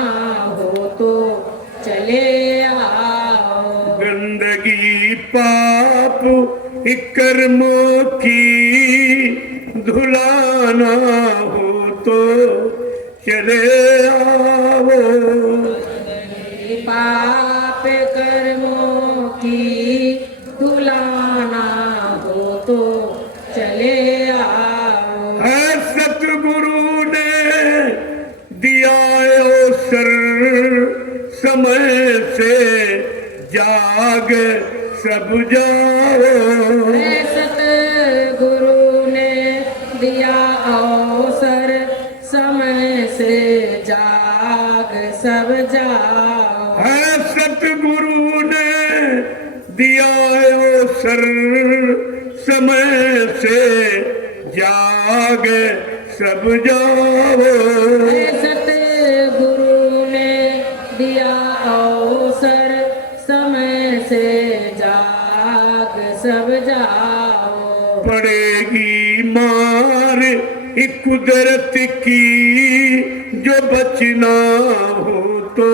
हो तो चले आओ। गंदगी पाप कर्मों की धुलाना हो तो चले आओ। पाप कर्मों की धुलाना हो तो चले आओ। है सतगुरु ने दिया अवसर समय से जाग सब जाओ। सतगुरु ने दिया अवसर समय से जाग सब जाओ। है सतगुरु ने दिया अवसर समय से जाग सब जाओ। सतगुरु ने दिया अवसर समय से जाग सब जाओ। पड़ेगी मार एक कुदरत की जो बचना हो तो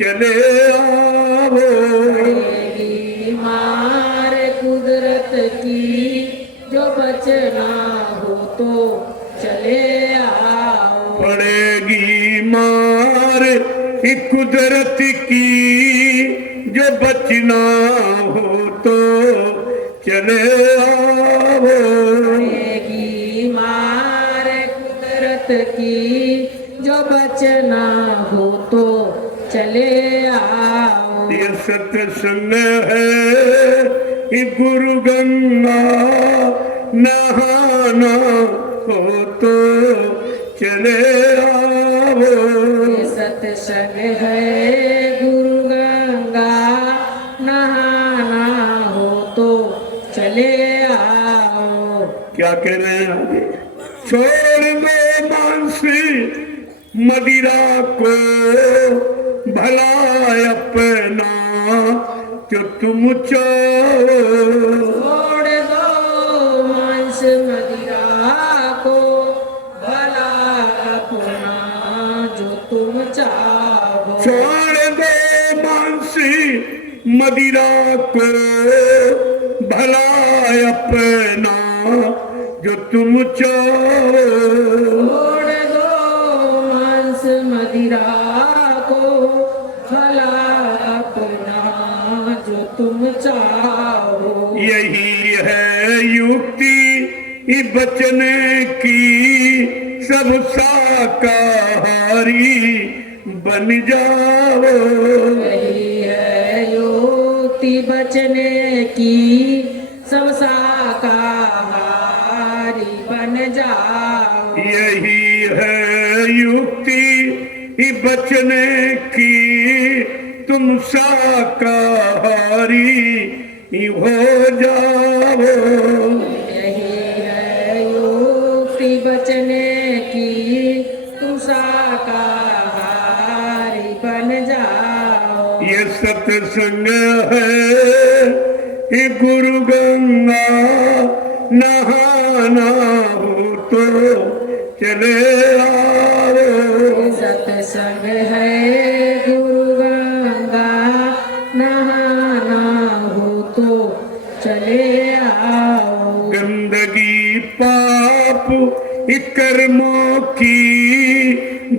चले आओ। पड़ेगी मार कुदरत की जो बचना हो तो चले आओ। पड़ेगी मार एक कुदरत की जो बचना हो तो चले आओ। पड़ेगी मार कुदरत की जो बचना हो तो चले आओ। ये सत्संग है ये गुरु गंगा नहाना हो तो चले आओ। ये सत्संग है गुरु गंगा नहाना हो तो चले आओ। क्या कह रहे हैं आगे? छोड़ दो मानसी मदिरा को भला अपना जो तुम चाहो। छोड़ दो मांस मदिरा को भला अपना जो तुम चाहो। छोड़ दो मानसी मदिरा को भला अपना जो तुम चाहो। छोड़ दो मांस मदिरा को भला अपना जो तुम चाहो। यही है युक्ति बचने की सब शाकाहारी बन जाओ। यही है युक्ति बचने की सब शाकाहारी बन जाओ। यही है युक्ति बचने की तुम शाकाहारी हो जाओ। यही है युक्ति बचने की तुम शाकाहारी बन जाओ। ये सत्संग है ये गुरु गंगा नहाना हो तो चले आओ। सत्संग है गुरु गंगा नहाना हो तो चले आओ। गंदगी पाप कर्मों की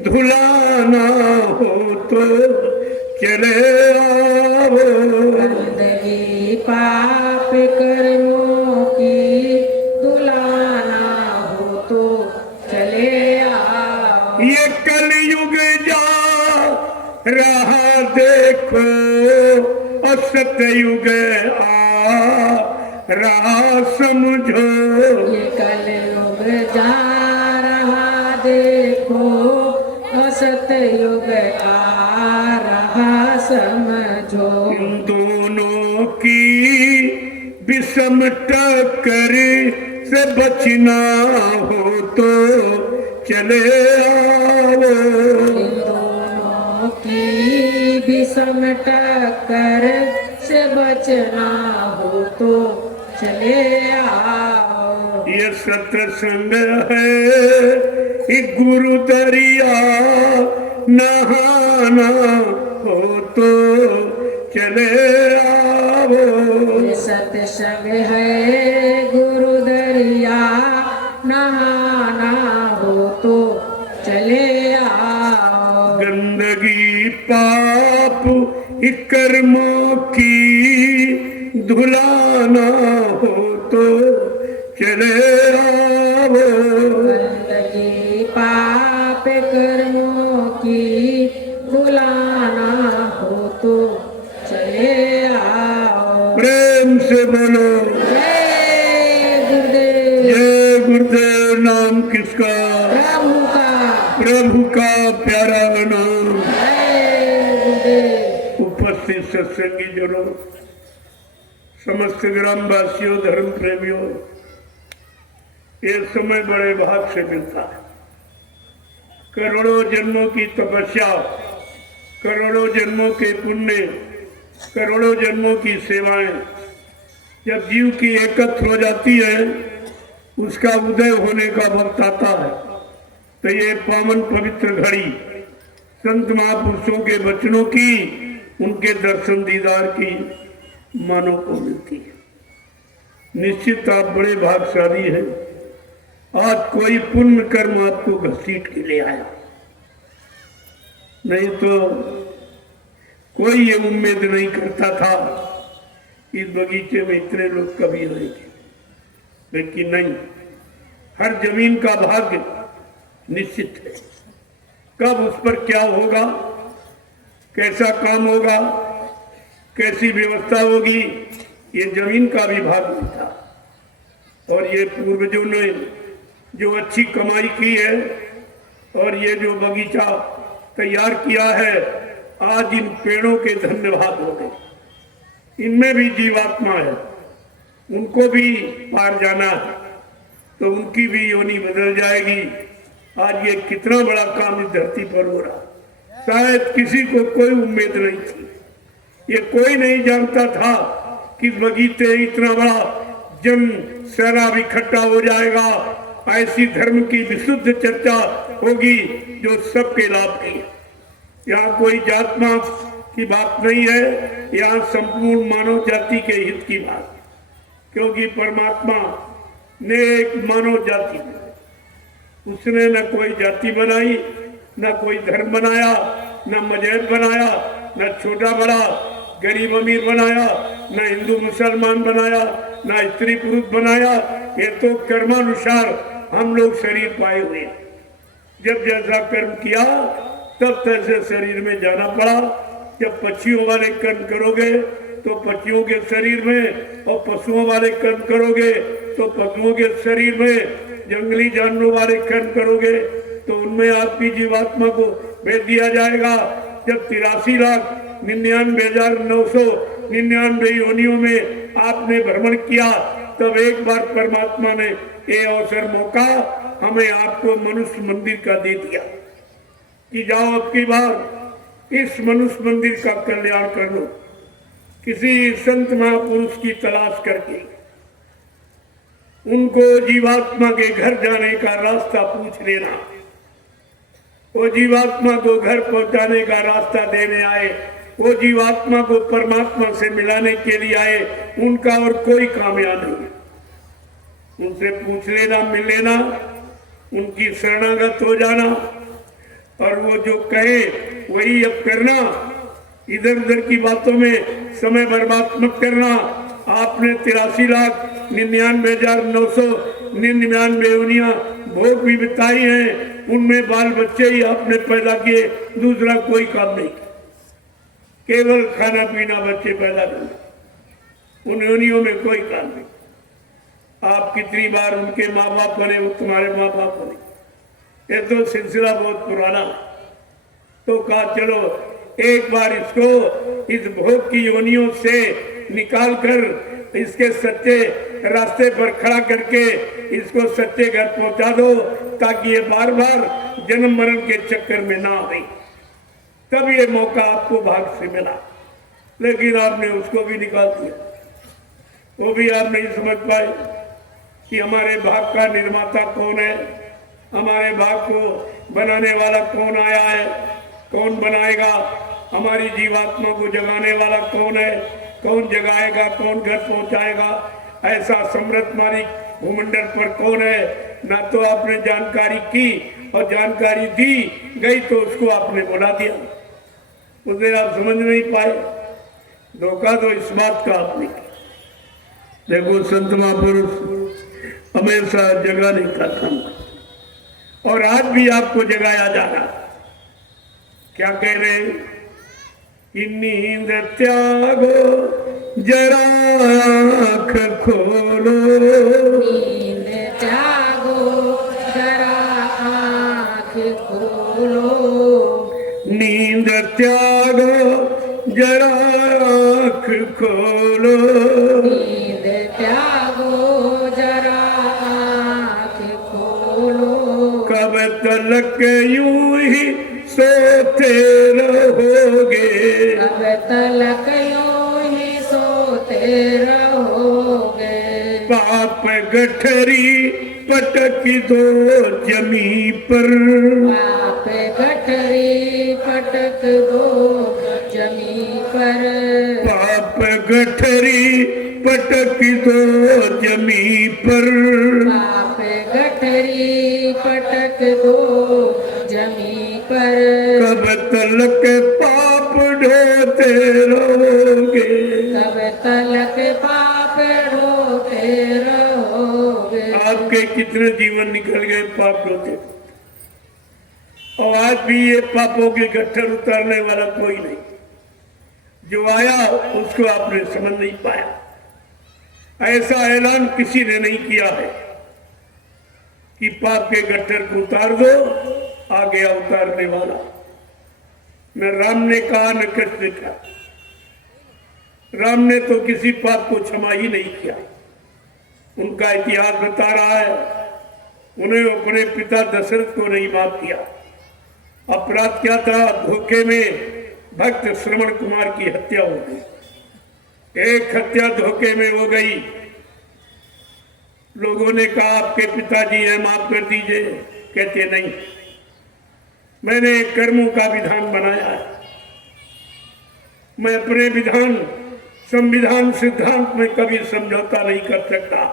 धुलाना हो तो चले आओ। गंदगी पाप कर्मों की धुलाना हो तो चले आओ। ये कलयुग जा रहा देखो और सतयुग आ रहा समझो। ये कलयुग जा रहा देखो और सतयुग आ रहा समझो। इन दोनों की विषम टक्कर से बचना हो तो चले आओ। इन दोनों की विषम टक्कर से बचना हो तो चले आओ। ये सत्संग है ये गुरु दरिया नहाना हो तो चले आओ। ये सत्संग है गुरु दरिया नहाना हो तो चले आओ। गंदगी पाप कर्मों की धुलाना हो तो चले आओ। गंदगी पाप कर्मों की धुलाना हो तो चले आओ। प्रेम से बोलो जय गुरुदेव। जय गुरुदेव। नाम किसका? प्रभु का। प्रभु का प्यारा नाम। जय गुरुदेव। उपस्थित सत्संगी जनों, समस्त ग्रामवासियों, धर्म प्रेमियों, ये समय बड़े भाग से मिलता है। करोड़ों जन्मों की तपस्या, करोड़ों जन्मों के पुण्य, करोड़ों जन्मों की सेवाएं जब जीव की एकत्र हो जाती है, उसका उदय होने का वक्त आता है, तो ये पावन पवित्र घड़ी संत महापुरुषों के वचनों की, उनके दर्शन दीदार की मानव को मिलती है। निश्चित आप बड़े भाग्यशाली हैं। आज कोई पुण्य कर्म आपको घसीट के ले आया, नहीं तो कोई ये उम्मीद नहीं करता था इस बगीचे में इतने लोग कभी आएंगे, लेकिन नहीं, हर जमीन का भाग्य निश्चित है। कब उस पर क्या होगा, कैसा काम होगा, कैसी व्यवस्था होगी, ये जमीन का भी भाग्य था। और ये पूर्वजों ने जो अच्छी कमाई की है और ये जो बगीचा तैयार किया है, आज इन पेड़ों के धन्यवाद हो गए। इनमें भी जीवात्मा है, उनको भी पार जाना है, तो उनकी भी योनि बदल जाएगी। आज ये कितना बड़ा काम इस धरती पर हो रहा, शायद किसी को कोई उम्मीद नहीं थी। ये कोई नहीं जानता था कि बगीचे इतना बड़ा जन सैलाब इकट्ठा हो जाएगा, ऐसी धर्म की विशुद्ध चर्चा होगी जो सबके लाभ की है। यहाँ कोई जात पात की बात नहीं है, यहाँ संपूर्ण मानव जाति के हित की बात, क्योंकि परमात्मा ने एक मानव जाति बनाई। उसने न कोई जाति बनाई, न कोई धर्म बनाया, न मजहब बनाया, न छोटा बड़ा गरीब अमीर बनाया, न हिंदू मुसलमान बनाया, न स्त्री पुरुष बनाया। ये तो कर्मानुसार हम लोग शरीर पाए हुए हैं। जब जैसा कर्म किया तब तैसे शरीर में जाना पड़ा। जब पक्षियों वाले कर्म करोगे तो पक्षियों के शरीर में, और पशुओं वाले कर्म करोगे तो पशुओं के शरीर में, जंगली जानवरों वाले कर्म करोगे तो उनमें आपकी जीवात्मा को भेज दिया जाएगा। जब 83,99,999 योनियों में आपने भ्रमण किया, तब एक बार परमात्मा ने ये अवसर मौका हमें आपको मनुष्य मंदिर का दे दिया कि जाओ अब की बार इस मनुष्य मंदिर का कल्याण कर लो। किसी संत महापुरुष की तलाश करके उनको जीवात्मा के घर जाने का रास्ता पूछ लेना, वो जीवात्मा को घर पहुंचाने का रास्ता देने आए, वो जीवात्मा को परमात्मा से मिलाने के लिए आए, उनका और कोई कामयाब नहीं। उनसे पूछ लेना, मिल लेना, उनकी शरणागत हो जाना, और वो जो कहे वही अब करना। इधर उधर की बातों में समय बर्बाद मत करना। आपने 83,99,999 योनियां भोग भी बिताई हैं, उनमें बाल बच्चे ही आपने पैदा किए, दूसरा कोई काम नहीं। केवल खाना पीना बच्चे पैदा करना, उन योनियों में कोई काम नहीं। आप कितनी बार उनके माँ बाप बने, वो तुम्हारे माँ बाप बने, ये तो सिलसिला बहुत पुराना। तो कहा चलो एक बार इसको इस भोग की योनियों से निकाल कर इसके सच्चे रास्ते पर खड़ा करके इसको सच्चे घर पहुंचा दो, ताकि ये बार बार जन्म मरण के चक्कर में ना आए। तब ये मौका आपको भाग से मिला, लेकिन आपने उसको भी निकाल दिया। वो भी आप नहीं समझ पाए कि हमारे भाग का निर्माता कौन है, हमारे भाग को बनाने वाला कौन आया है, कौन बनाएगा, हमारी जीवात्मा को जगाने वाला कौन है, कौन जगाएगा, कौन घर पहुंचाएगा, ऐसा समृद्ध मालिक भूमंडल पर कौन है। ना तो आपने जानकारी की, और जानकारी दी गई तो उसको आपने बुला दिया, उसे आप समझ नहीं पाए। धोखा तो इस बात का आपने किया। देखो संत महापुरुष हमेशा जगाने का काम, और आज भी आपको जगाया जा रहा। क्या कह रहे हैं? कि नींद त्यागो जरा आँख खोलो, नींद त्यागो जरा आँख खोलो, नींद त्यागो जरा आँख खोलो, नींद त्यागो जरा आँख खोलो, कब तलक यूं ही सोते रहोगे, कब तलक यूं ही सोते रहोगे, पाप गठरी पटकी दो जमी पर, पाप गठरी पटक दो जमी पर, पाप गठरी पटकी दो जमी पर, पाप गठरी पटक दो जमी पर, कब तलक पाप ढोते रहोगे, कब तलक पाप ढोते रहोगे। आपके कितने जीवन निकल गए पाप ढोते, और आज भी ये पापों के गट्ठर उतारने वाला कोई नहीं। जो आया उसको आपने समझ नहीं पाया। ऐसा ऐलान किसी ने नहीं किया है कि पाप के गट्ठर को उतार दो, आ गया उतारने वाला। न राम ने कहा न कृष्ण ने कहा। राम ने तो किसी पाप को क्षमा ही नहीं किया। उनका इतिहास बता रहा है, उन्हें अपने पिता दशरथ को नहीं माफ किया। अपराध क्या था? धोखे में भक्त श्रवण कुमार की हत्या हो गई। एक हत्या धोखे में हो गई। लोगों ने कहा आपके पिताजी हैं, माफ कर दीजिए। कहते नहीं, मैंने कर्मों का विधान बनाया है। मैं अपने विधान, संविधान, सिद्धांत में कभी समझौता नहीं कर सकता।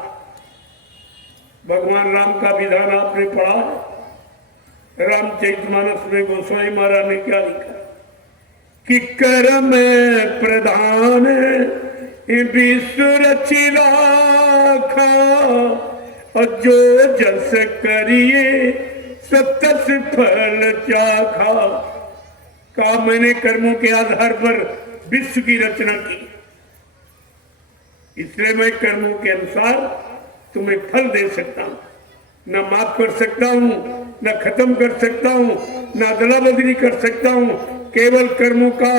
भगवान राम का विधान आपने पढ़ा है। रामचरितमानस में गोस्वामी महाराज ने क्या लिखा कि कर्म प्रधान विश्व रचि राखा, और जो जस करिए सतस फल चाखा। कहा मैंने कर्मों के आधार पर विश्व की रचना की, इसलिए मैं कर्मों के अनुसार तुम्हें फल दे सकता हूं। न माफ कर सकता हूं, न खत्म कर सकता हूं, न अदला बदली कर सकता हूं, केवल कर्मों का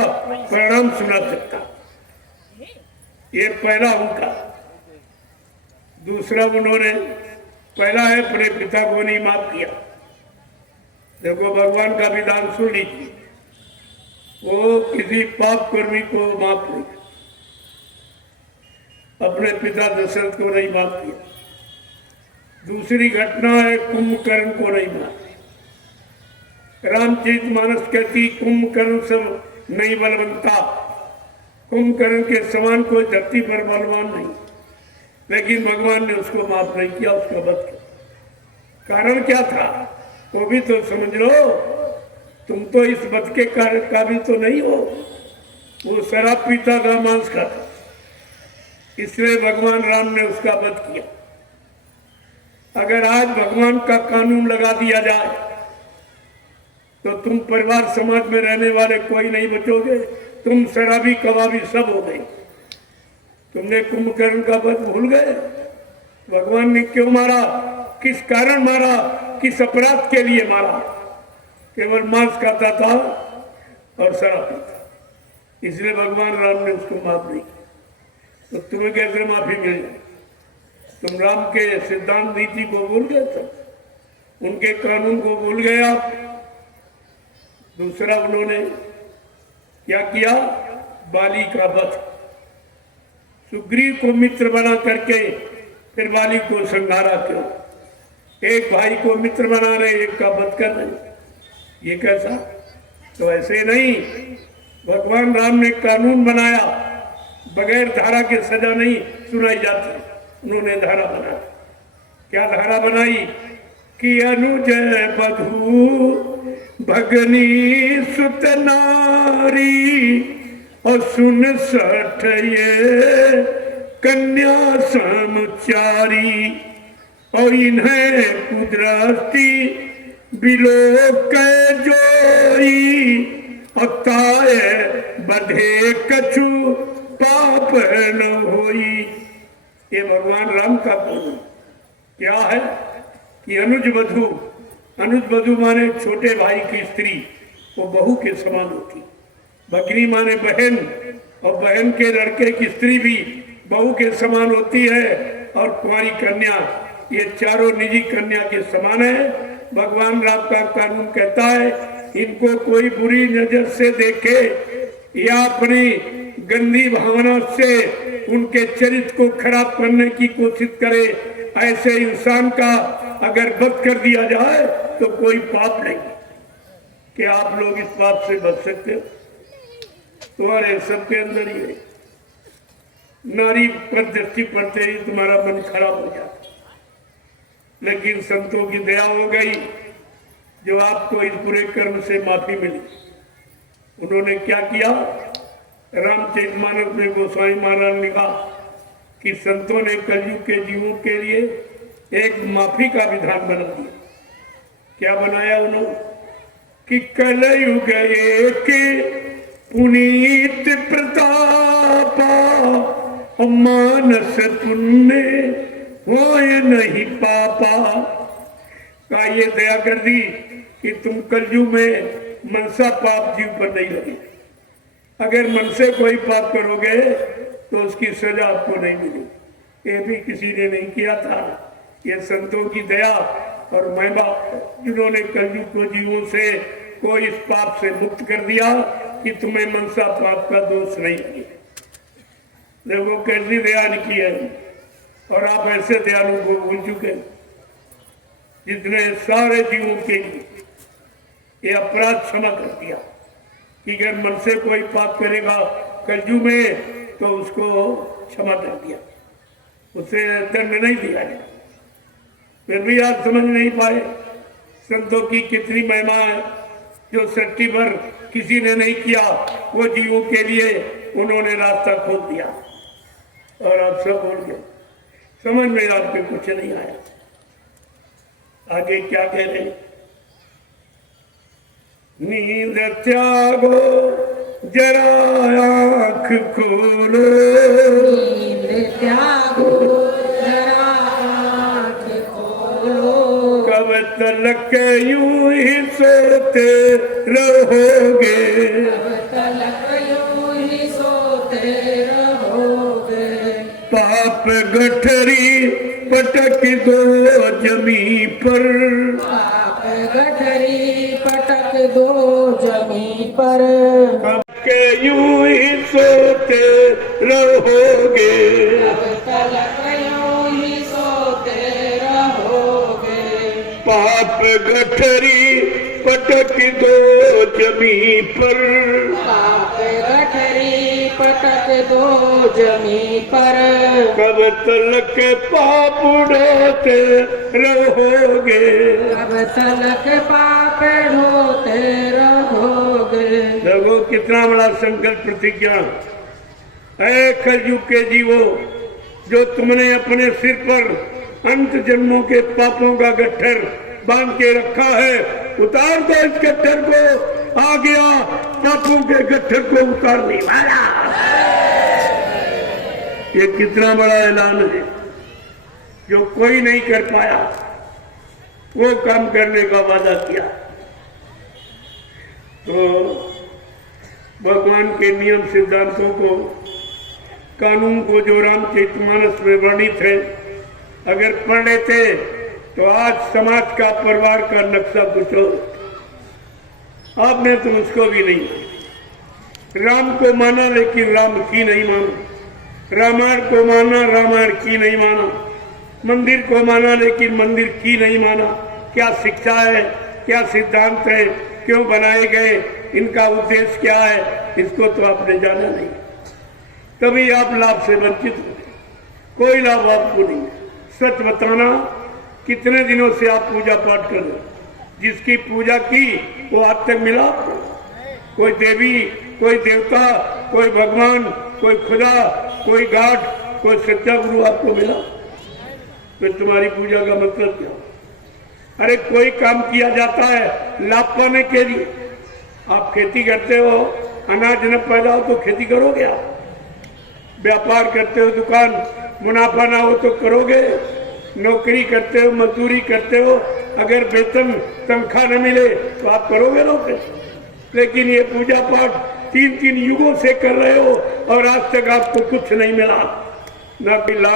परिणाम सुना सकता हूं। ये पहला उनका। दूसरा उन्होंने, पहला है अपने पिता को नहीं माफ किया। देखो भगवान का विधान सुन लीजिए, वो किसी पाप कर्मी को माफ नहीं, अपने पिता दशरथ को नहीं माफ किया। दूसरी घटना है कुंभकर्ण को नहीं माफ। रामचरितमानस कहती कुंभकर्ण सब नहीं बलवंता, कुंभकर्ण के समान कोई धरती पर बलवान नहीं, लेकिन भगवान ने उसको माफ नहीं किया, उसका वध किया। कारण क्या था वो भी तो समझ लो। तुम तो इस वध के काबिल तो नहीं हो। वो शराब पीता था, मांस खाता, इसलिए भगवान राम ने उसका वध किया। अगर आज भगवान का कानून लगा दिया जाए तो तुम परिवार समाज में रहने वाले कोई नहीं बचोगे। तुम शराबी कबाबी सब हो गए। तुमने कुंभकर्ण का वध भूल गए। भगवान ने क्यों मारा, किस कारण मारा, किस अपराध के लिए मारा? केवल मांस खाता था और शराब पीता, इसलिए भगवान राम ने उसको माफ नहीं किया। तो तुम्हें कैसे माफी मिल जाए? तुम राम के सिद्धांत नीति को भूल गए, तो उनके कानून को भूल गए आप। दूसरा उन्होंने क्या किया? बाली का वध। सुग्रीव को मित्र बना करके फिर बाली को संहारा। क्यों? एक भाई को मित्र बना रहे, एक का वध कर रहे। ये कैसा? तो ऐसे नहीं, भगवान राम ने कानून बनाया, बगैर धारा के सजा नहीं सुनाई जाती। उन्होंने धारा बनाई। क्या धारा बनाई? कि अनुजय बधू भगनी सुत नारी, और सुन सठ ये कन्या समुचारी, और इन्हें कुदरती बिलो के जोई, अताए बधे कछु पाप न होई। ये भगवान राम का गुण क्या है कि अनुज वधु माने छोटे भाई की स्त्री, वो बहू के समान होती। भगिनी माने बहन, और बहन के लड़के की स्त्री भी बहू के समान होती है। और कुंवारी कन्या, ये चारों निजी कन्या के समान है। भगवान राम का कानून कहता है इनको कोई बुरी नजर से देखे या अपनी गंदी भावना से उनके चरित्र को खराब करने की कोशिश करे, ऐसे इंसान का अगर वध कर दिया जाए तो कोई पाप नहीं। कि आप लोग इस पाप से बच सकते हो? तुम्हारे सबके अंदर ही है। नारी पर दृष्टि पड़ते ही तुम्हारा मन खराब हो जाता, लेकिन संतों की दया हो गई जो आपको इस बुरे कर्म से माफी मिली। उन्होंने क्या किया? रामचरितमानस में गोस्वामी महाराज ने कहा कि संतों ने कलयुग के जीवों के लिए एक माफी का विधान बना दिया। क्या बनाया उन्होंने? कि कलयुग एक पुनीत प्रतापा, मानस पुण्य होए नहीं पापा। का ये दया कर दी कि तुम कलयुग में मनसा पाप जीव पर नहीं लगे। अगर मन से कोई पाप करोगे तो उसकी सजा आपको नहीं मिलेगी। ये भी किसी ने नहीं किया था। ये संतों की दया और महिमा, जिन्होंने कलयुग को जीवों से कोई इस पाप से मुक्त कर दिया कि तुम्हें मनसा पाप का दोष नहीं लगे। देखो कैसी दया की है। और आप ऐसे दयालु को भूल चुके जितने सारे जीवों के लिए ये अपराध क्षमा कर दिया कि अगर मन से कोई पाप करेगा कलयुग में तो उसको क्षमा कर दिया, उसे दंड नहीं दिया गया। फिर भी आप समझ नहीं पाए संतों की कितनी महिमा है। जो सृष्टि पर किसी ने नहीं किया वो जीवों के लिए उन्होंने रास्ता खोल दिया। और आप सब बोल गए, समझ में आपके कुछ नहीं आया। आगे क्या कह रहे? नींद त्यागो जरा आँख खोलो, नींद त्यागो जरा आँख खोलो, कब तलक यूं ही सोते रहोगे, कब तलक यूं ही सोते रहोगे। पाप गठरी पटक दो जमी पर, पाप गठरी पटक दो जमी पर, कब के यूं ही सोते रहोगे, कब तलक यूं ही सोते रहोगे। पाप गठरी पटक दो जमी पर, पाप गठरी पटक दो जमी पर, कब तलक पाप ढोते रहोगे, कब तलक पाप ढोते रहोगे। देखो कितना बड़ा संकल्प प्रतिज्ञा है। कलयुग के जीवो, जो तुमने अपने सिर पर अंत जन्मों के पापों का गट्ठर बांध के रखा है, उतार दो इस गट्ठर को। आ गया पापों के गट्ठर को उतारने वाला। ये कितना बड़ा ऐलान है। जो कोई नहीं कर पाया वो काम करने का वादा किया। तो भगवान के नियम सिद्धांतों को, कानून को जो रामचरितमानस में वर्णित है, अगर पढ़ लेते तो आज समाज का, परिवार का नक्शा कुछ और। आपने तो उसको भी नहीं। राम को माना लेकिन राम की नहीं माना, रामायण को माना रामायण की नहीं माना, मंदिर को माना लेकिन मंदिर की नहीं माना। क्या शिक्षा है, क्या सिद्धांत है, क्यों बनाए गए, इनका उद्देश्य क्या है, इसको तो आपने जाना नहीं। तभी आप लाभ से वंचित हो। कोई लाभ आपको नहीं। सच बताना, कितने दिनों से आप पूजा पाठ कर रहे? जिसकी पूजा की वो आज तक मिला आपको? कोई देवी, कोई देवता, कोई भगवान, कोई खुदा, कोई घाट, कोई सच्चा गुरु आपको मिला? तो तुम्हारी पूजा का मतलब क्या? अरे कोई काम किया जाता है लाभ पाने के लिए। आप खेती करते हो, अनाज न पैदा हो तो खेती करोगे आप? व्यापार करते हो, दुकान मुनाफा ना हो तो करोगे? नौकरी करते हो, मजदूरी करते हो, अगर वेतन तनख्वाह न मिले तो आप करोगे नौकरी? लेकिन ये पूजा पाठ 3-3 युगों से कर रहे हो और आज तक आपको कुछ नहीं मिला। न मिला,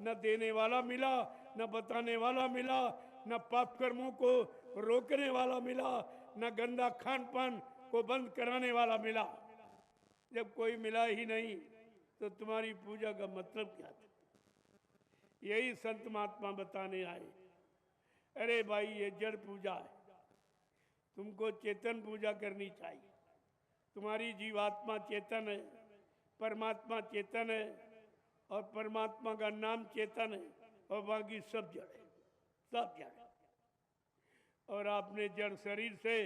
न देने वाला मिला, न बताने वाला मिला, न पाप कर्मों को रोकने वाला मिला, न गंदा खान पान को बंद कराने वाला मिला। जब कोई मिला ही नहीं तो तुम्हारी पूजा का मतलब क्या था? यही संत महात्मा बताने आए, अरे भाई ये जड़ पूजा है, तुमको चेतन पूजा करनी चाहिए। तुम्हारी जीवात्मा चेतन है, परमात्मा चेतन है, और परमात्मा का नाम चेतन है, और बाकी सब जड़ है, सब जड़ है। और आपने जड़ शरीर से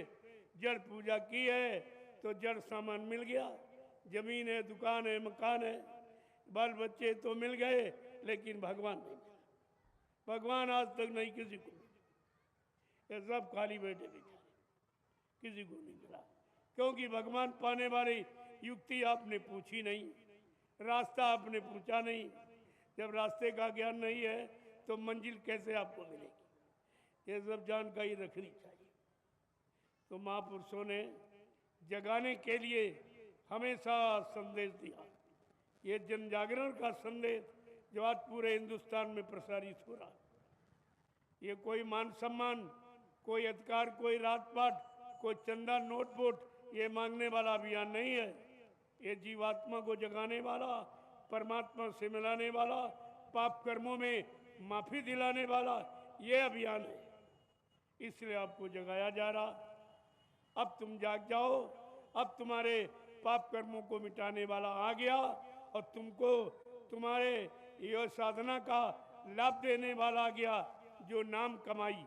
जड़ पूजा की है तो जड़ सामान मिल गया, जमीन है, दुकान है, मकान है, बाल बच्चे तो मिल गए, लेकिन भगवान नहीं मिला। भगवान आज तक नहीं किसी को मिला, ये सब खाली बैठे बेचारे, किसी को नहीं मिला। क्योंकि भगवान पाने वाली युक्ति आपने पूछी नहीं, रास्ता आपने पूछा नहीं। जब रास्ते का ज्ञान नहीं है तो मंजिल कैसे आपको मिलेगी? ये सब जानकारी रखनी चाहिए। तो महापुरुषों ने जगाने के लिए हमेशा संदेश दिया। ये जन जागरण का संदेश जो आज पूरे हिंदुस्तान में प्रसारित हो रहा है, ये कोई मान सम्मान, कोई अधिकार, कोई रात पाट, कोई चंदा नोट वोट ये मांगने वाला अभियान नहीं है। ये जीवात्मा को जगाने वाला, परमात्मा से मिलाने वाला, पाप कर्मों में माफी दिलाने वाला ये अभियान है। इसलिए आपको जगाया जा रहा। अब तुम जाग जाओ, अब तुम्हारे पाप कर्मों को मिटाने वाला आ गया और तुमको तुम्हारे ये साधना का लाभ देने वाला आ गया, जो नाम कमाई।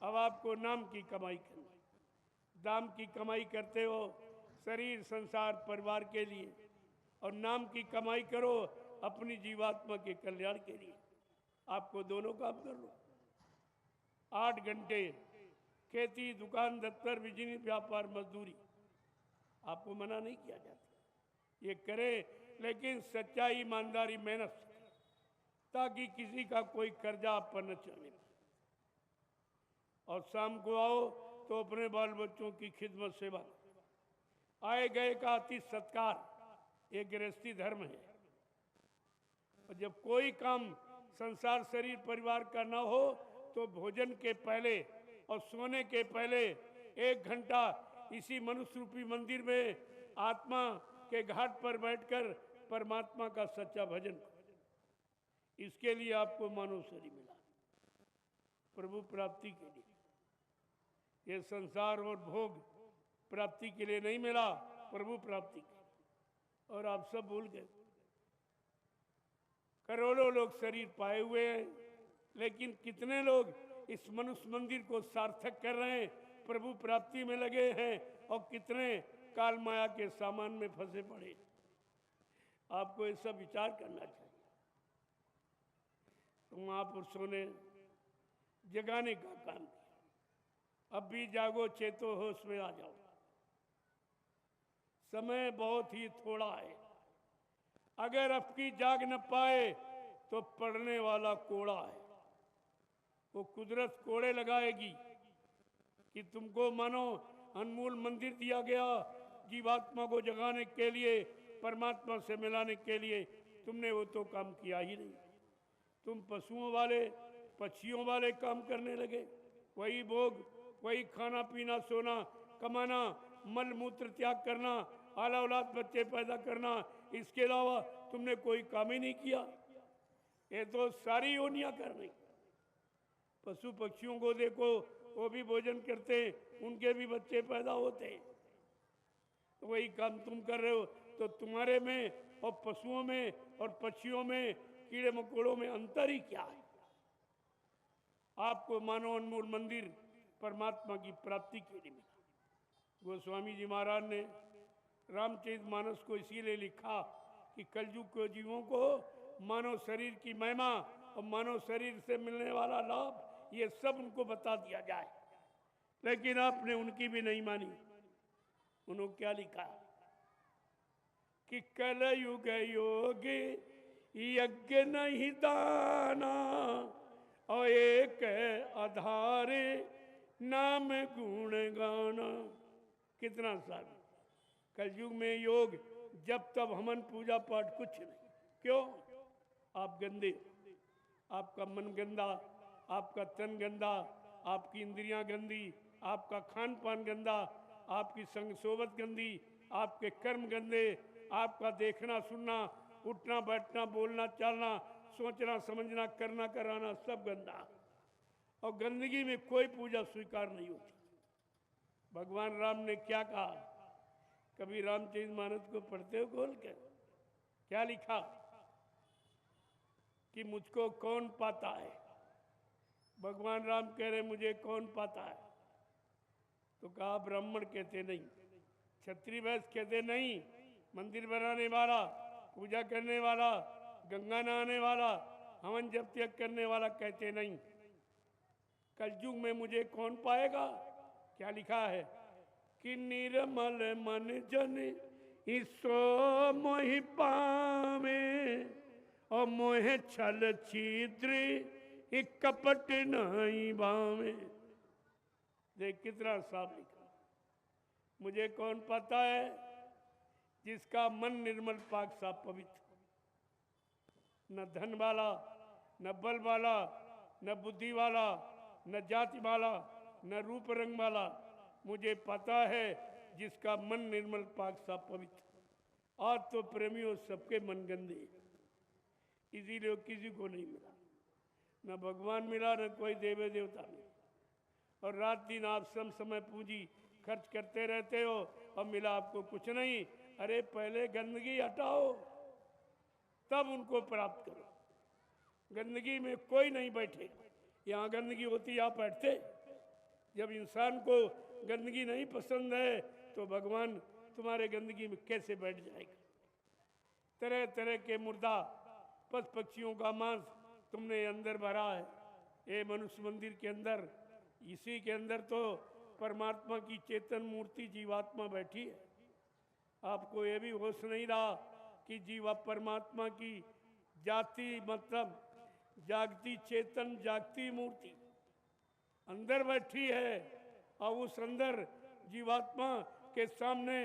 अब आपको नाम की कमाई करनी, दाम की कमाई करते हो शरीर, संसार, परिवार के लिए, और नाम की कमाई करो अपनी जीवात्मा के कल्याण के लिए। आपको दोनों काम कर लो। 8 घंटे खेती, दुकान, दफ्तर, बिजली, व्यापार, मजदूरी, आपको मना नहीं किया जाता। ये करें, लेकिन सच्चाई, ईमानदारी, मेहनत से, ताकि किसी का कोई कर्जा आप पर न चलने पाए। और शाम को आओ तो अपने बाल बच्चों की खिदमत, सेवा, आए गए का अति सत्कार, ये गृहस्थी धर्म है। और जब कोई काम संसार, शरीर, परिवार का ना हो तो भोजन के पहले और सोने के पहले 1 घंटा इसी मनुष्य रूपी मंदिर में आत्मा के घाट पर बैठकर परमात्मा का सच्चा भजन करो। इसके लिए आपको मानव शरीर मिला, प्रभु प्राप्ति के लिए। ये संसार और भोग प्राप्ति के लिए नहीं मिला, प्रभु प्राप्ति के लिए। और आप सब भूल गए। करोड़ों लोग शरीर पाए हुए हैं, लेकिन कितने लोग इस मनुष्य मंदिर को सार्थक कर रहे हैं, प्रभु प्राप्ति में लगे हैं, और कितने काल माया के सामान में फंसे पड़े। आपको ये सब विचार करना चाहिए। तो महापुरुषों ने जगाने का काम किया। अब भी जागो, चेतो, होश में आ जाओ। समय बहुत ही थोड़ा है। अगर आपकी जाग न पाए तो पढ़ने वाला कोड़ा है। वो कुदरत कोड़े लगाएगी कि तुमको मानो अनमोल मंदिर दिया गया जीवात्मा को जगाने के लिए, परमात्मा से मिलाने के लिए। तुमने वो तो काम किया ही नहीं। तुम पशुओं वाले, पक्षियों वाले काम करने लगे। वही भोग, वही खाना पीना, सोना, कमाना, मल मूत्र त्याग करना, आला औलाद बच्चे पैदा करना, इसके अलावा तुमने कोई काम ही नहीं किया। ये तो सारी योनियां कर रही। पशु पक्षियों को देखो, वो भी भोजन करते, उनके भी बच्चे पैदा होते। तो वही काम तुम कर रहे हो। तो तुम्हारे में और पशुओं में और पक्षियों में, कीड़े मकोड़ों में अंतर ही क्या है? आपको मानो अनमोल मंदिर परमात्मा की प्राप्ति के लिए मिला। गोस्वामी जी महाराज ने रामचरितमानस को इसीलिए लिखा कि कलयुग के जीवों को मानव शरीर की महिमा और मानव शरीर से मिलने वाला लाभ, ये सब उनको बता दिया जाए। लेकिन आपने उनकी भी नहीं मानी। उन्होंने क्या लिखा? कि कलयुग योग यज्ञ नहीं दाना, और एक आधारे नाम गुण गाना। कितना सारा कलयुग में योग जब तब हमन पूजा पाठ कुछ नहीं। क्यों? आप गंदे, आपका मन गंदा, आपका तन गंदा, आपकी इंद्रियां गंदी, आपका खान पान गंदा, आपकी संग सोबत गंदी, आपके कर्म गंदे, आपका देखना सुनना, उठना बैठना, बोलना चालना, सोचना समझना, करना कराना सब गंदा। और गंदगी में कोई पूजा स्वीकार नहीं होती। भगवान राम ने क्या कहा? कभी रामचरितमानस को पढ़ते हो खोल कर? क्या लिखा कि मुझको कौन पाता है? भगवान राम कह रहे मुझे कौन पाता है? तो कहा ब्राह्मण कहते नहीं, क्षत्रिय वैश्य कहते नहीं, मंदिर बनाने वाला, पूजा करने वाला, गंगा नहाने वाला, हवन जप त्याग करने वाला कहते नहीं। कलयुग में मुझे कौन पाएगा? क्या लिखा है कि निर्मल मन जन ईसो मोहि पावे, और मोहे छल छिद्र एक कपट नहीं बावे। देख कितना साफ लिखा। मुझे कौन पता है? जिसका मन निर्मल पाक साफ पवित्र, न धन वाला, न बल वाला, न बुद्धि वाला, न जाति वाला, न रूप रंग वाला। मुझे पता है जिसका मन निर्मल पाक साफ पवित्र। आज तो प्रेमियों सबके मन गंदे, इसीलिए किसी को नहीं मिला, न भगवान मिला, न कोई देवी देवता मिला। और रात दिन आप सब समय पूंजी खर्च करते रहते हो और मिला आपको कुछ नहीं। अरे पहले गंदगी हटाओ, तब उनको प्राप्त करो। गंदगी में कोई नहीं बैठे। यहाँ गंदगी होती, आप बैठते? जब इंसान को गंदगी नहीं पसंद है तो भगवान तुम्हारे गंदगी में कैसे बैठ जाएगा? तरह तरह के मुर्दा पशु पक्षियों का मांस तुमने अंदर भरा है। ये मनुष्य मंदिर के अंदर, इसी के अंदर तो परमात्मा की चेतन मूर्ति जीवात्मा बैठी है। आपको ये भी होश नहीं रहा कि जीवा परमात्मा की जाति मतलब जागती चेतन जागती मूर्ति अंदर बैठी है। और उस अंदर जीवात्मा के सामने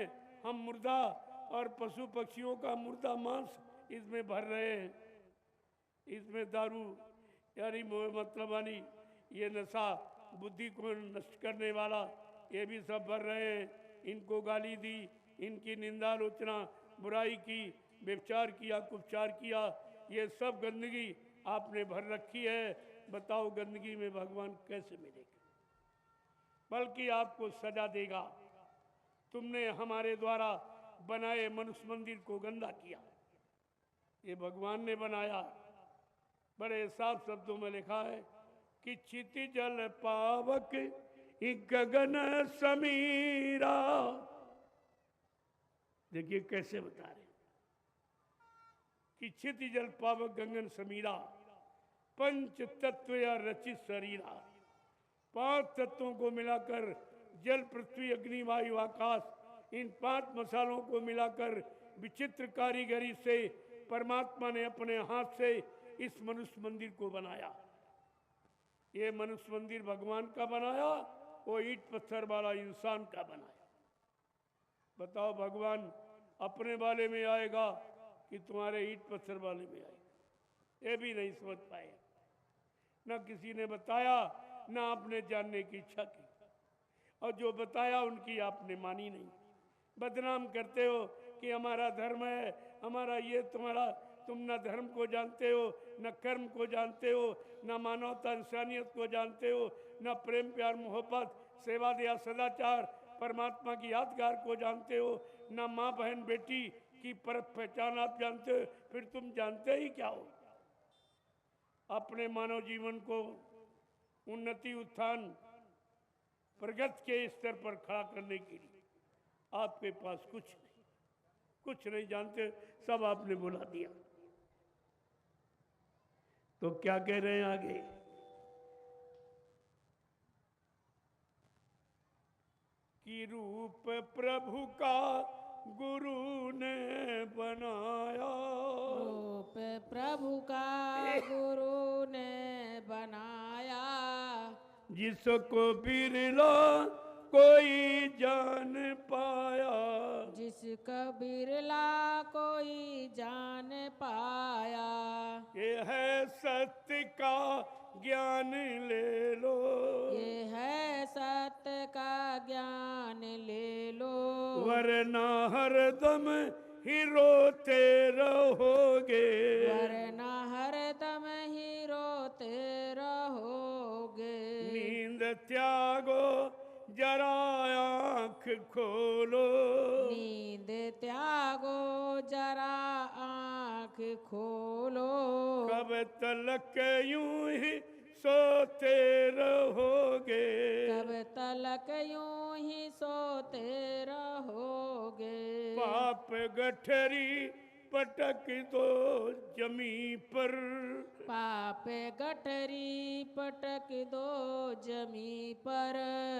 हम मुर्दा और पशु पक्षियों का मुर्दा मांस इसमें भर रहे हैं। इसमें दारू यानी मतलब वाली ये नशा, बुद्धि को नष्ट करने वाला, ये भी सब भर रहे हैं। इनको गाली दी, इनकी निंदा आलोचना, बुराई की, व्यभिचार किया, कुपचार किया, ये सब गंदगी आपने भर रखी है। बताओ गंदगी में भगवान कैसे मिलेगा? बल्कि आपको सजा देगा। तुमने हमारे द्वारा बनाए मनुष्य मंदिर को गंदा किया। ये भगवान ने बनाया। बड़े साफ शब्दों में लिखा है कि क्षिति जल पावक गगन समीरा। देखिए कैसे बता रहे कि क्षिति जल पावक गगन समीरा, पंच तत्व या रचित शरीरा। 5 तत्वों को मिलाकर जल पृथ्वी अग्नि वायु आकाश, इन 5 मसालों को मिलाकर विचित्र कारीगरी से परमात्मा ने अपने हाथ से इस मनुष्य मंदिर को बनाया। ये मनुष्य मंदिर भगवान का बनाया, वो ईंट पत्थर वाला इंसान का बनाया। बताओ भगवान अपने वाले में आएगा कि तुम्हारे ईंट पत्थर वाले में आएगा? ये भी नहीं समझ पाए। न किसी ने बताया, न आपने जानने की इच्छा की, और जो बताया उनकी आपने मानी नहीं। बदनाम करते हो कि हमारा धर्म है, हमारा ये तुम्हारा, तुम न धर्म को जानते हो, न कर्म को जानते हो, न मानवता इंसानियत को जानते हो, न प्रेम प्यार मोहब्बत सेवा दया सदाचार परमात्मा की यादगार को जानते हो, न माँ बहन बेटी की परख पहचान आप जानते हो। फिर तुम जानते ही क्या हो? अपने मानव जीवन को उन्नति उत्थान प्रगति के स्तर पर खड़ा करने के लिए आपके पास कुछ नहीं जानते, सब आपने बुला दिया। तो क्या कह रहे हैं आगे? कि रूप प्रभु का गुरु ने बनाया। रूप प्रभु का गुरु ने बनाया। जिसको बिरला कोई जान पाया। जिसका बिरला कोई जान पाया। ये है सत्य का ज्ञान ले लो। ये है सत्य का ज्ञान ले लो। वरना हरदम ही रोते रहोगे। वरना हरदम ही रोते रहोगे। नींद त्यागो जरा आँख खोलो। नींद त्यागो जरा आँख खोलो। कब तलक यूं ही सोते रहोगे। कब तलक यूं ही सोते रहोगे। पाप गठरी पटक दो जमी पर। पाप गठरी पटक दो जमी पर।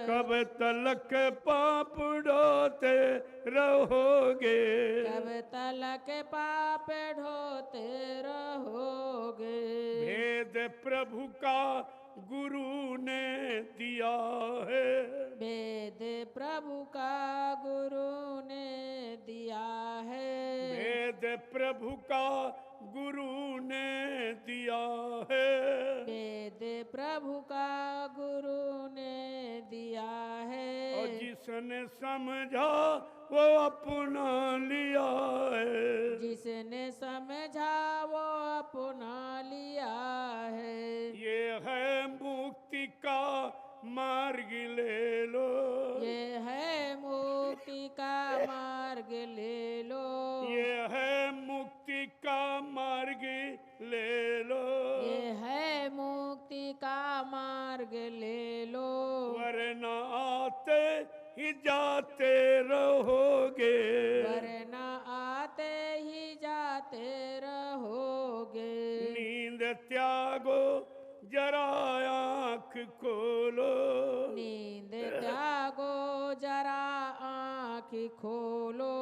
कब तलक पाप ढोते रहोगे। कब तलक पाप ढोते रहोगे। भेद प्रभु का गुरु ने दिया है। वेद प्रभु का गुरु ने दिया है। वेद प्रभु का गुरु ने दिया है। वेद प्रभु का गुरु ने दिया है। और जिसने समझा वो अपना लिया है। जिसने समझा वो अपना लिया है। ये है मुक्ति का मार्ग ले लो। ये है मुक्ति का मार्ग ले लो। ये है मुक्ति का मार्ग ले लो। ये है मुक्ति का मार्ग ले लो। वरना आते ही जाते रहोगे। वरना आते ही जाते रहोगे। नींद त्यागो जरा आँख खोलो। नींद त्यागो जरा आँख खोलो।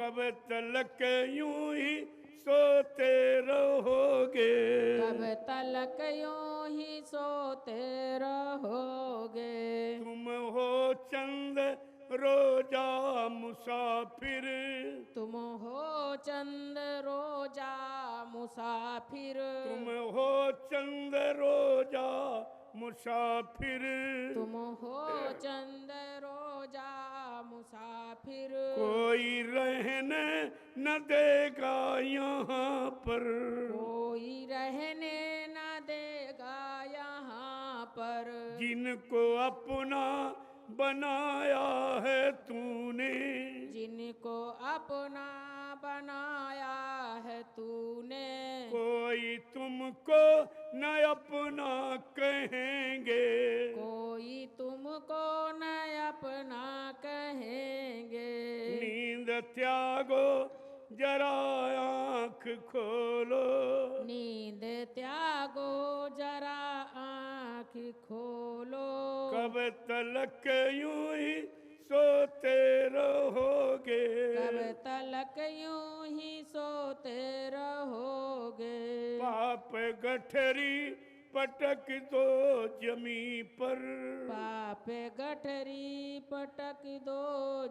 कब तलक यूं ही सोते रहोगे। कब तलक यूं ही सोते रहोगे। तुम हो चंद रोजा मुसाफिर। तुम हो चंद रोजा मुसाफिर। तुम हो चंद रोजा मुसाफिर। तुम हो चंद रोजा मुसाफिर। कोई रहने न देगा यहाँ पर। कोई रहने न देगा यहाँ पर। जिनको अपना बनाया है तूने। जिनको अपना बनाया है तूने। कोई तुमको न अपना कहेंगे। कोई तुमको न अपना कहेंगे। नींद त्यागो जरा आँख खोलो। नींद त्यागो जरा आँख खोलो। कब तलक यूं ही सोते रहोगे। कब तलक यूं ही सोते रहोगे। पाप गठरी पटक दो जमी पर। पाप गठरी पटक दो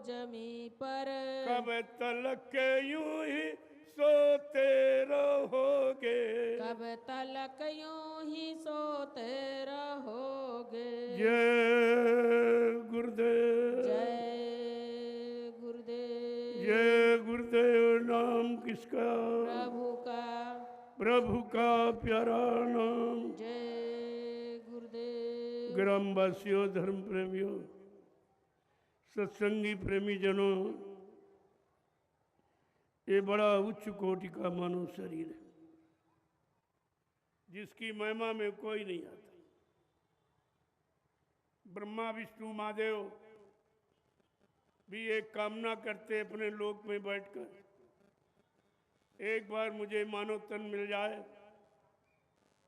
जमी पर। कब तलक यूं ही सोते रहोगे। कब तलक यूं ही सोते रहोगे। जय गुरुदेव। जय गुरुदेव। जय गुरुदेव। नाम किसका? प्रभु का। प्रभु का प्यारा नाम। जय गुरुदेव। ग्रामवासियों, धर्म प्रेमियों, सत्संगी प्रेमी जनों, ये बड़ा उच्च कोटि का मानव शरीर है जिसकी महिमा में कोई नहीं आता। ब्रह्मा विष्णु महादेव भी एक कामना करते अपने लोक में बैठकर, एक बार मुझे मानव तन मिल जाए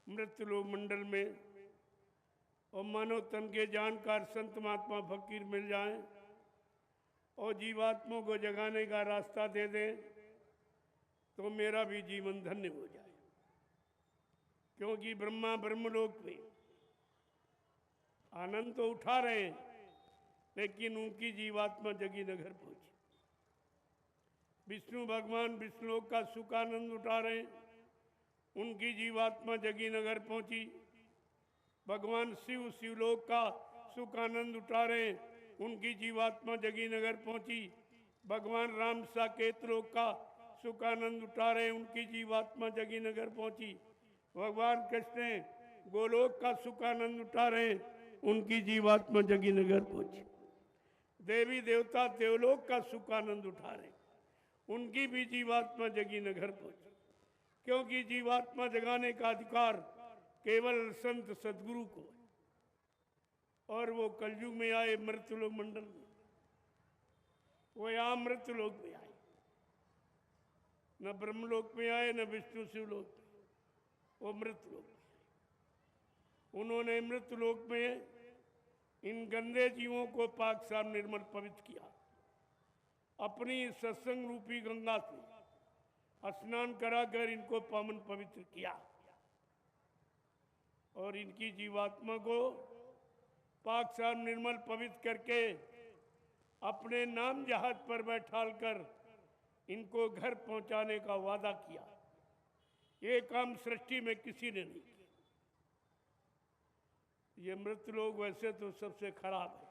मृत्यु लोक मंडल में, और मानव तन के जानकार संत महात्मा फकीर मिल जाएं, और जीवात्माओं को जगाने का रास्ता दे दे तो मेरा भी जीवन धन्य हो जाए। क्योंकि ब्रह्मा ब्रह्मलोक में आनंद तो उठा रहे हैं, लेकिन उनकी जीवात्मा जगी नगर पहुंची। विष्णु भगवान विष्णुलोक का सुख आनंद उठा रहे हैं, उनकी जीवात्मा जगी नगर पहुंची। भगवान शिव शिवलोक का सुख आनंद उठा रहे हैं, उनकी जीवात्मा जगी नगर पहुंची। भगवान राम साकेत लोक का सुख आनंद उठा रहे हैं, उनकी जीवात्मा जगी नगर पहुंची। भगवान कृष्ण गोलोक का सुख आनंद उठा रहे हैं, उनकी जीवात्मा जगी नगर पहुंची। देवी देवता देवलोक का सुख आनंद उठा रहे हैं, उनकी भी जीवात्मा जगी नगर पहुंची। क्योंकि जीवात्मा जगाने का अधिकार केवल संत सदगुरु को है। और वो कलयुग में आए मृत्युलोक मंडल में, वो यहाँ मृत्युलोक में आए, न ब्रह्मलोक में आए न विष्णु शिवलोक में, वो मृत्युलोक में आए। उन्होंने मृत्युलोक में इन गंदे जीवों को पाक साफ निर्मल पवित्र किया। अपनी सत्संग रूपी गंगा से स्नान कराकर इनको पावन पवित्र किया और इनकी जीवात्मा को पाक साफ निर्मल पवित्र करके अपने नाम जहाज पर बैठाल कर इनको घर पहुंचाने का वादा किया। ये काम सृष्टि में किसी ने नहीं किया। ये मृतलोक वैसे तो सबसे खराब है,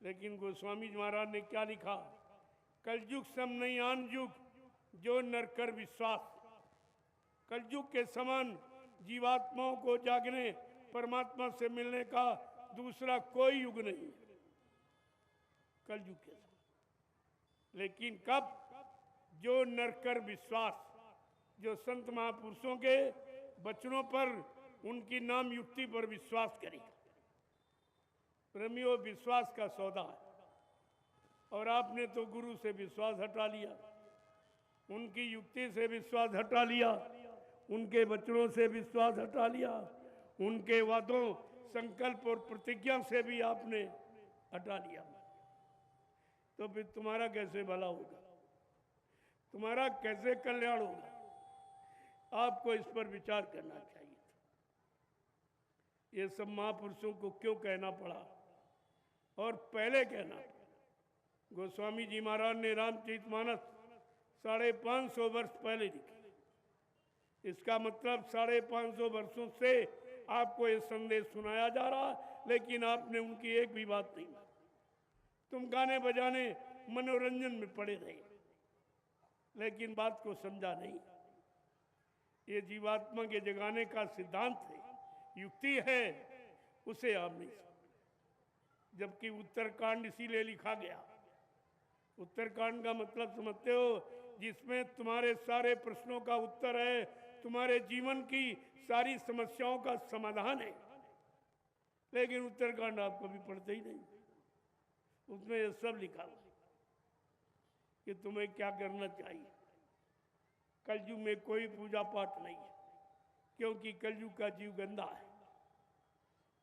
लेकिन गोस्वामी जी महाराज ने क्या लिखा? कलयुग सम नहीं आन युग, जो नर कर विश्वास। कलयुग के समान जीवात्माओं को जागने, परमात्मा से मिलने का दूसरा कोई युग नहीं कलयुग के समान। लेकिन कब? जो नर कर विश्वास, जो संत महापुरुषों के वचनों पर, उनकी नाम युक्ति पर विश्वास करेगा। प्रेमियों, विश्वास का सौदा है। और आपने तो गुरु से विश्वास हटा लिया, उनकी युक्ति से विश्वास हटा लिया, उनके वचनों से विश्वास हटा लिया, उनके वादों, संकल्प और प्रतिज्ञा से भी आपने हटा लिया। तो फिर तुम्हारा कैसे भला होगा? तुम्हारा कैसे कल्याण होगा? आपको इस पर विचार करना चाहिए था। ये सब महापुरुषों को क्यों कहना पड़ा और पहले कहना पड़ा? गोस्वामी जी महाराज ने रामचरितमानस 550 वर्ष पहले लिखी। इसका मतलब 550 वर्षों से आपको ये संदेश सुनाया जा रहा, लेकिन आपने उनकी एक भी बात नहीं मानी। तुम गाने बजाने मनोरंजन में पड़े रहे, लेकिन बात को समझा नहीं। ये जीवात्मा के जगाने का सिद्धांत है, युक्ति है, उसे आप नहीं समझे। जबकि उत्तरकांड इसीलिए लिखा गया। उत्तरकांड का मतलब समझते हो? जिसमें तुम्हारे सारे प्रश्नों का उत्तर है, तुम्हारे जीवन की सारी समस्याओं का समाधान है। लेकिन उत्तरकांड आप कभी पढ़ते ही नहीं। उसमें यह सब लिखा हुआ कि तुम्हें क्या करना चाहिए। कलयुग में कोई पूजा पाठ नहीं है, क्योंकि कलयुग का जीव गंदा है।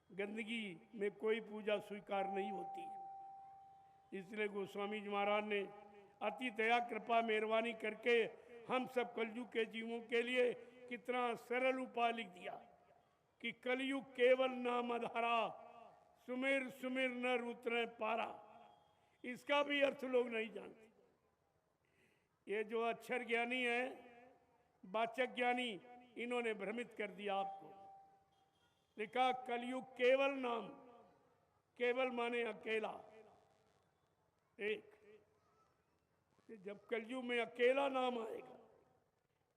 गंदगी में कोई पूजा स्वीकार नहीं होती। इसलिए गोस्वामी जी महाराज ने अति दया कृपा मेहरबानी करके हम सब कलयुग के जीवों के लिए कितना सरल उपाय लिख दिया कि कलयुग केवल नाम आधारा, सुमिर सुमिर नर उतरे पारा। इसका भी अर्थ लोग नहीं जानते। ये जो अक्षर ज्ञानी है, वाचक ज्ञानी, इन्होंने भ्रमित कर दिया आपको। लिखा कलयुग केवल नाम, केवल माने अकेला, एक। जब कलयुग में अकेला नाम आएगा,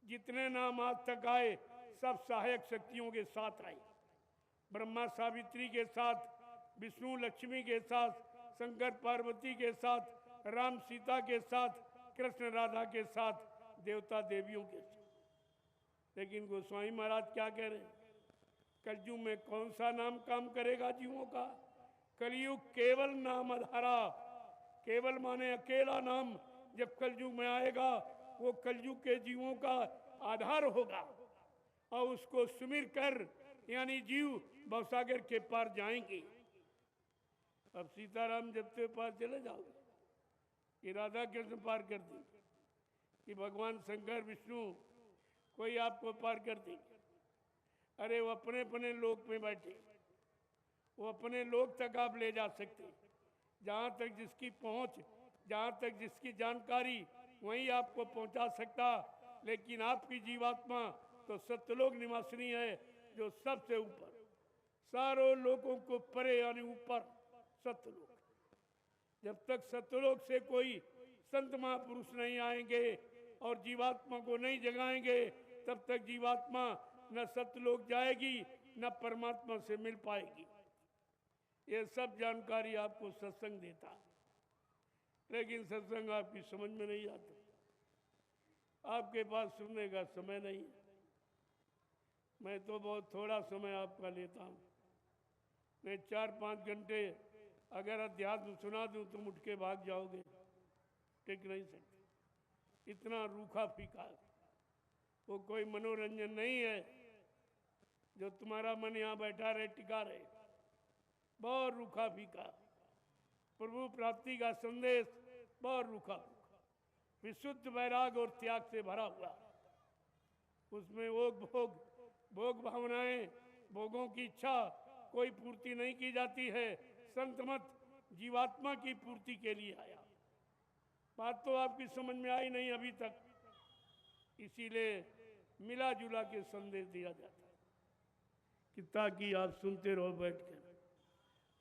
जितने नाम आज तक आए सब सहायक शक्तियों के साथ आए। ब्रह्मा सावित्री के साथ, विष्णु लक्ष्मी के साथ, शंकर पार्वती के साथ, राम सीता के साथ, कृष्ण राधा के साथ, देवता देवियों के साथ। लेकिन गोस्वामी महाराज क्या कह रहे हैं? कलयुग में कौन सा नाम काम करेगा जीवों का? कलयुग केवल नाम आधारा, केवल माने अकेला नाम जब कलयुग में आएगा, वो कलयुग के जीवों का आधार होगा और उसको सुमिर कर यानी जीव भवसागर के पार जाएंगे। अब सीताराम जपते हुए पार चले जाओगे कि राधा कृष्ण पार कर देंगे कि भगवान शंकर विष्णु कोई आपको पार कर देंगे? अरे वो अपने अपने लोक में बैठे, वो अपने लोक तक आप ले जा सकते, जहाँ तक जिसकी पहुँच, जहाँ तक जिसकी जानकारी वहीं आपको पहुँचा सकता। लेकिन आपकी जीवात्मा तो सत्यलोक निवासिनी है, जो सबसे ऊपर, सारों लोगों को परे यानी ऊपर सत्यलोक। जब तक सत्यलोक से कोई संत महापुरुष नहीं आएंगे और जीवात्मा को नहीं जगाएंगे, तब तक जीवात्मा न सत्यलोक जाएगी न परमात्मा से मिल पाएगी। ये सब जानकारी आपको सत्संग देता है, लेकिन सत्संग आपकी समझ में नहीं आता, आपके पास सुनने का समय नहीं है। मैं तो बहुत थोड़ा समय आपका लेता हूँ, मैं 4-5 घंटे अगर अध्यात्म सुना दूँ तो उठ के भाग जाओगे, टिक नहीं सकते। इतना रूखा फीका है, वो कोई मनोरंजन नहीं है जो तुम्हारा मन यहाँ बैठा रहे, टिका रहे। बहुत रूखा फीका, प्रभु प्राप्ति का संदेश बहुत रूखा फीका, विशुद्ध वैराग और त्याग से भरा हुआ। उसमें भोग भावनाएं, भोगों की इच्छा कोई पूर्ति नहीं की जाती है। संत मत जीवात्मा की पूर्ति के लिए आया। बात तो आपकी समझ में आई नहीं अभी तक, इसीलिए मिला जुला के संदेश दिया जाता है कि ताकि आप सुनते रहो बैठकर।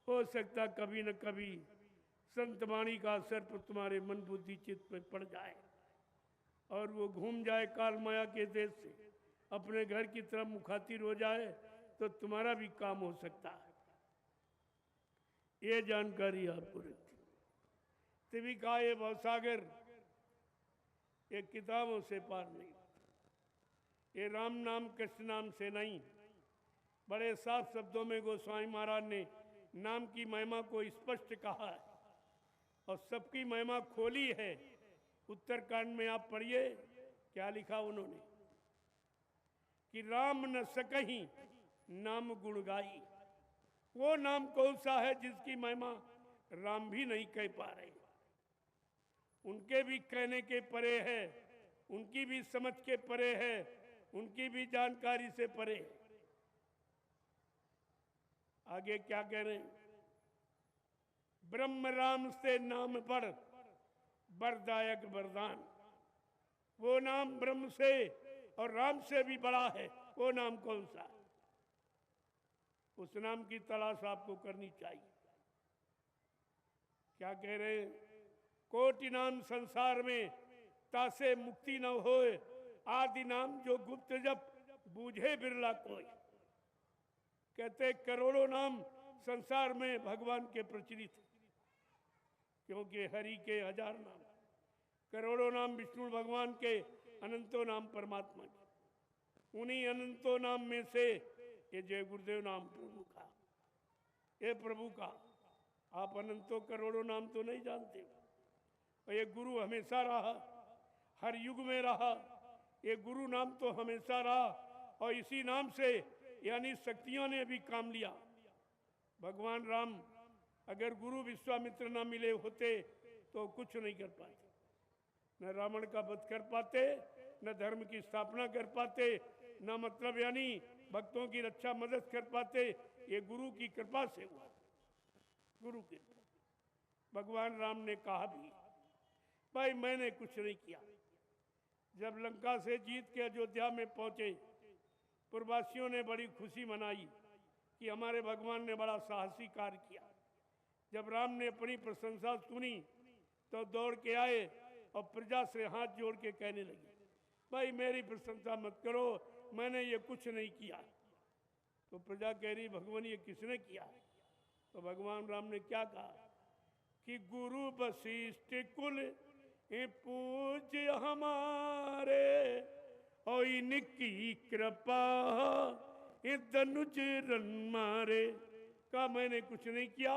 हो सकता कभी न कभी संत वाणी का असर पर तुम्हारे मन बुद्धि चित्त पर पड़ जाए और वो घूम जाए काल माया के देश से, अपने घर की तरफ मुखातिर हो जाए, तो तुम्हारा भी काम हो सकता है। ये जानकारी आपको रखती। तभी कहा ये भवसागर ये किताबों से पार नहीं, ये राम नाम कृष्ण नाम से नहीं। बड़े साफ शब्दों में गोस्वामी महाराज ने नाम की महिमा को स्पष्ट कहा है और सबकी महिमा खोली है। उत्तरकांड में आप पढ़िए क्या लिखा उन्होंने कि राम न सकहीं नाम गुण गाई। वो नाम कौन सा है जिसकी महिमा राम भी नहीं कह पा रहे, उनके भी कहने के परे है, उनकी भी समझ के परे है, उनकी भी जानकारी से परे है। आगे क्या कह रहे हैं? ब्रह्म राम से नाम बढ़ वरदायक वरदान। वो नाम ब्रह्म से और राम से भी बड़ा है, वो नाम कौन सा? उस नाम की तलाश आपको करनी चाहिए। क्या कह रहे हैं? कोटि नाम संसार में तासे मुक्ति न होए, आदि नाम जो गुप्त जप बूझे बिरला कोई। कहते करोड़ों नाम संसार में भगवान के प्रचलित, क्योंकि हरि के 1000 नाम, करोड़ों नाम विष्णु भगवान के, अनंतों नाम परमात्मा के। उन्हीं अनंतों नाम में से ये जय गुरुदेव नाम प्रभु का, ये प्रभु का। आप अनंतों करोड़ों नाम तो नहीं जानते, और ये गुरु हमेशा रहा, हर युग में रहा। ये गुरु नाम तो हमेशा रहा, और इसी नाम से यानी शक्तियों ने भी काम लिया। भगवान राम अगर गुरु विश्वामित्र न मिले होते तो कुछ नहीं कर पाते, न रावण का वध कर पाते, न धर्म की स्थापना कर पाते, न मतलब यानी भक्तों की रक्षा मदद कर पाते। ये गुरु की कृपा से हुआ, गुरु की। भगवान राम ने कहा भी, भाई मैंने कुछ नहीं किया। जब लंका से जीत के अयोध्या में पहुंचे, पूर्ववासियों ने बड़ी खुशी मनाई कि हमारे भगवान ने बड़ा साहसी कार्य किया। जब राम ने अपनी प्रशंसा सुनी तो दौड़ के आए और प्रजा से हाथ जोड़ के कहने लगे, भाई मेरी प्रशंसा मत करो, मैंने ये कुछ नहीं किया। तो प्रजा कह रही, भगवान ये किसने किया? तो भगवान राम ने क्या कहा कि गुरु वशिष्ठ कुल पूज्य हमारे, और इनकी कृपा धनुज रन मारे। का मैंने कुछ नहीं किया,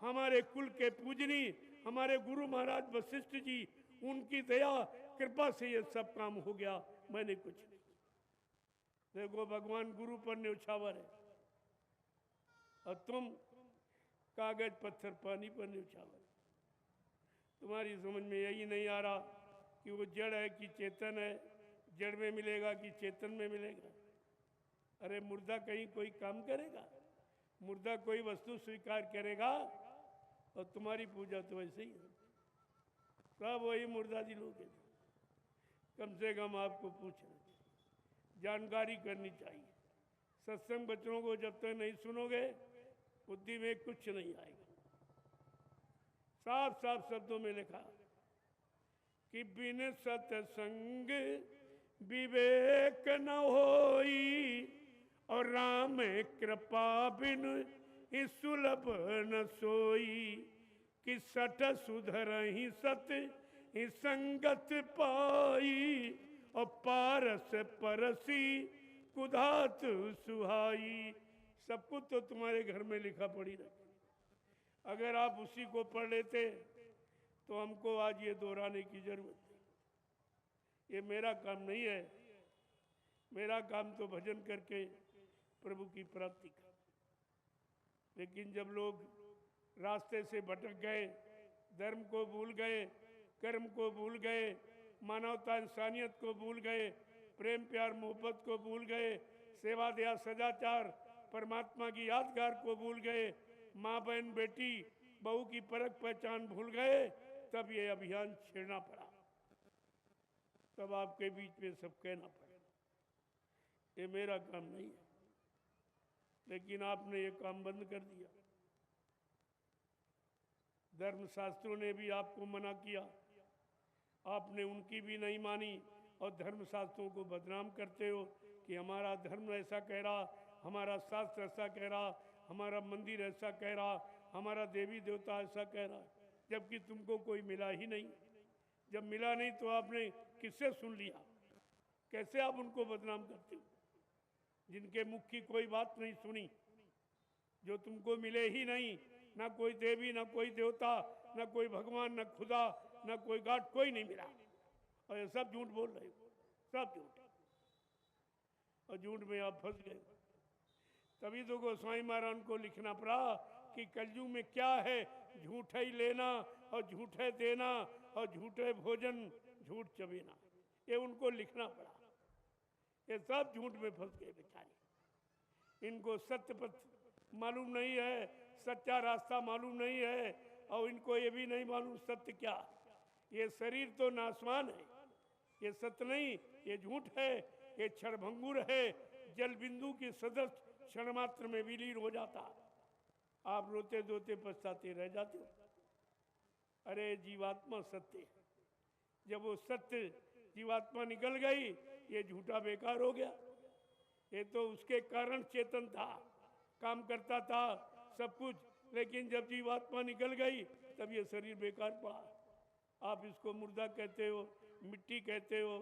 हमारे कुल के पूजनी हमारे गुरु महाराज वशिष्ठ जी, उनकी दया कृपा से ये सब काम हो गया, मैंने कुछ नहीं। देखो भगवान गुरु पर न्यौछावर है, और तुम कागज पत्थर पानी पर न्यौछावर। तुम्हारी समझ में यही नहीं आ रहा कि वो जड़ है कि चेतन है, जड़ में मिलेगा कि चेतन में मिलेगा। अरे मुर्दा कहीं कोई काम करेगा? मुर्दा कोई वस्तु स्वीकार करेगा? और तुम्हारी पूजा तो वैसे ही है, सब वही मुर्दा दिलों के। कम से कम आपको पूछना चाहिए, जानकारी करनी चाहिए। सत्संग बच्चों को जब तक नहीं सुनोगे बुद्धि में कुछ नहीं आएगा। साफ साफ शब्दों में लिखा कि बिन सत्संग विवेक न होई, और राम कृपा बिन सुलभ न सोई। कि सठ सुधर ही सत ही संगत पाई, और पारस परसी कुधात सुहाई। सब कुछ तो तुम्हारे घर में लिखा पड़ी रखी। अगर आप उसी को पढ़ लेते तो हमको आज ये दोहराने की जरूरत नहीं। ये मेरा काम नहीं है। मेरा काम तो भजन करके प्रभु की प्राप्ति का। लेकिन जब लोग रास्ते से भटक गए, धर्म को भूल गए, कर्म को भूल गए, मानवता इंसानियत को भूल गए, प्रेम प्यार मोहब्बत को भूल गए, सेवा दया सदाचार परमात्मा की यादगार को भूल गए, माँ बहन बेटी बहू की परख पहचान भूल गए, तब ये अभियान छेड़ना पड़ा। तब आपके बीच में सब कहना पड़ा। ये मेरा काम नहीं है, लेकिन आपने ये काम बंद कर दिया। धर्मशास्त्रों ने भी आपको मना किया, आपने उनकी भी नहीं मानी, और धर्मशास्त्रों को बदनाम करते हो कि हमारा धर्म ऐसा कह रहा, हमारा शास्त्र ऐसा कह रहा, हमारा मंदिर ऐसा कह रहा, हमारा देवी देवता ऐसा कह रहा, जबकि तुमको कोई मिला ही नहीं। जब मिला नहीं तो आपने किससे सुन लिया? कैसे आप उनको बदनाम करते हो जिनके मुख की कोई बात नहीं सुनी, जो तुमको मिले ही नहीं? ना कोई देवी, ना कोई देवता, ना कोई भगवान, ना खुदा, ना कोई गॉड, कोई नहीं मिला। और ये सब झूठ बोल रहे हो, सब झूठ। और झूठ में आप फंस गए। तभी तो गोस्वामी महाराज को लिखना पड़ा कि कलयुग में क्या है, झूठ ही लेना और झूठ है देना और झूठे भोजन झूठ चबेना। ये उनको लिखना पड़ा। ये सब झूठ में फंस गए बेचारे। इनको सत्य पथ मालूम नहीं है, सच्चा रास्ता मालूम नहीं है, और इनको ये भी नहीं मालूम सत्य क्या। ये शरीर तो नाशवान है, ये सत्य नहीं, ये झूठ है, ये क्षणभंगुर है, जल बिंदु की सदस्य क्षण मात्र में विलीन हो जाता। आप रोते धोते पछताते रह जाते हो। अरे जीवात्मा सत्य है। जब वो सत्य जीवात्मा निकल गई, ये झूठा बेकार हो गया। ये तो उसके कारण चेतन था, काम करता था सब कुछ, लेकिन जब जीवात्मा निकल गई तब ये शरीर बेकार पड़ा। आप इसको मुर्दा कहते हो, मिट्टी कहते हो,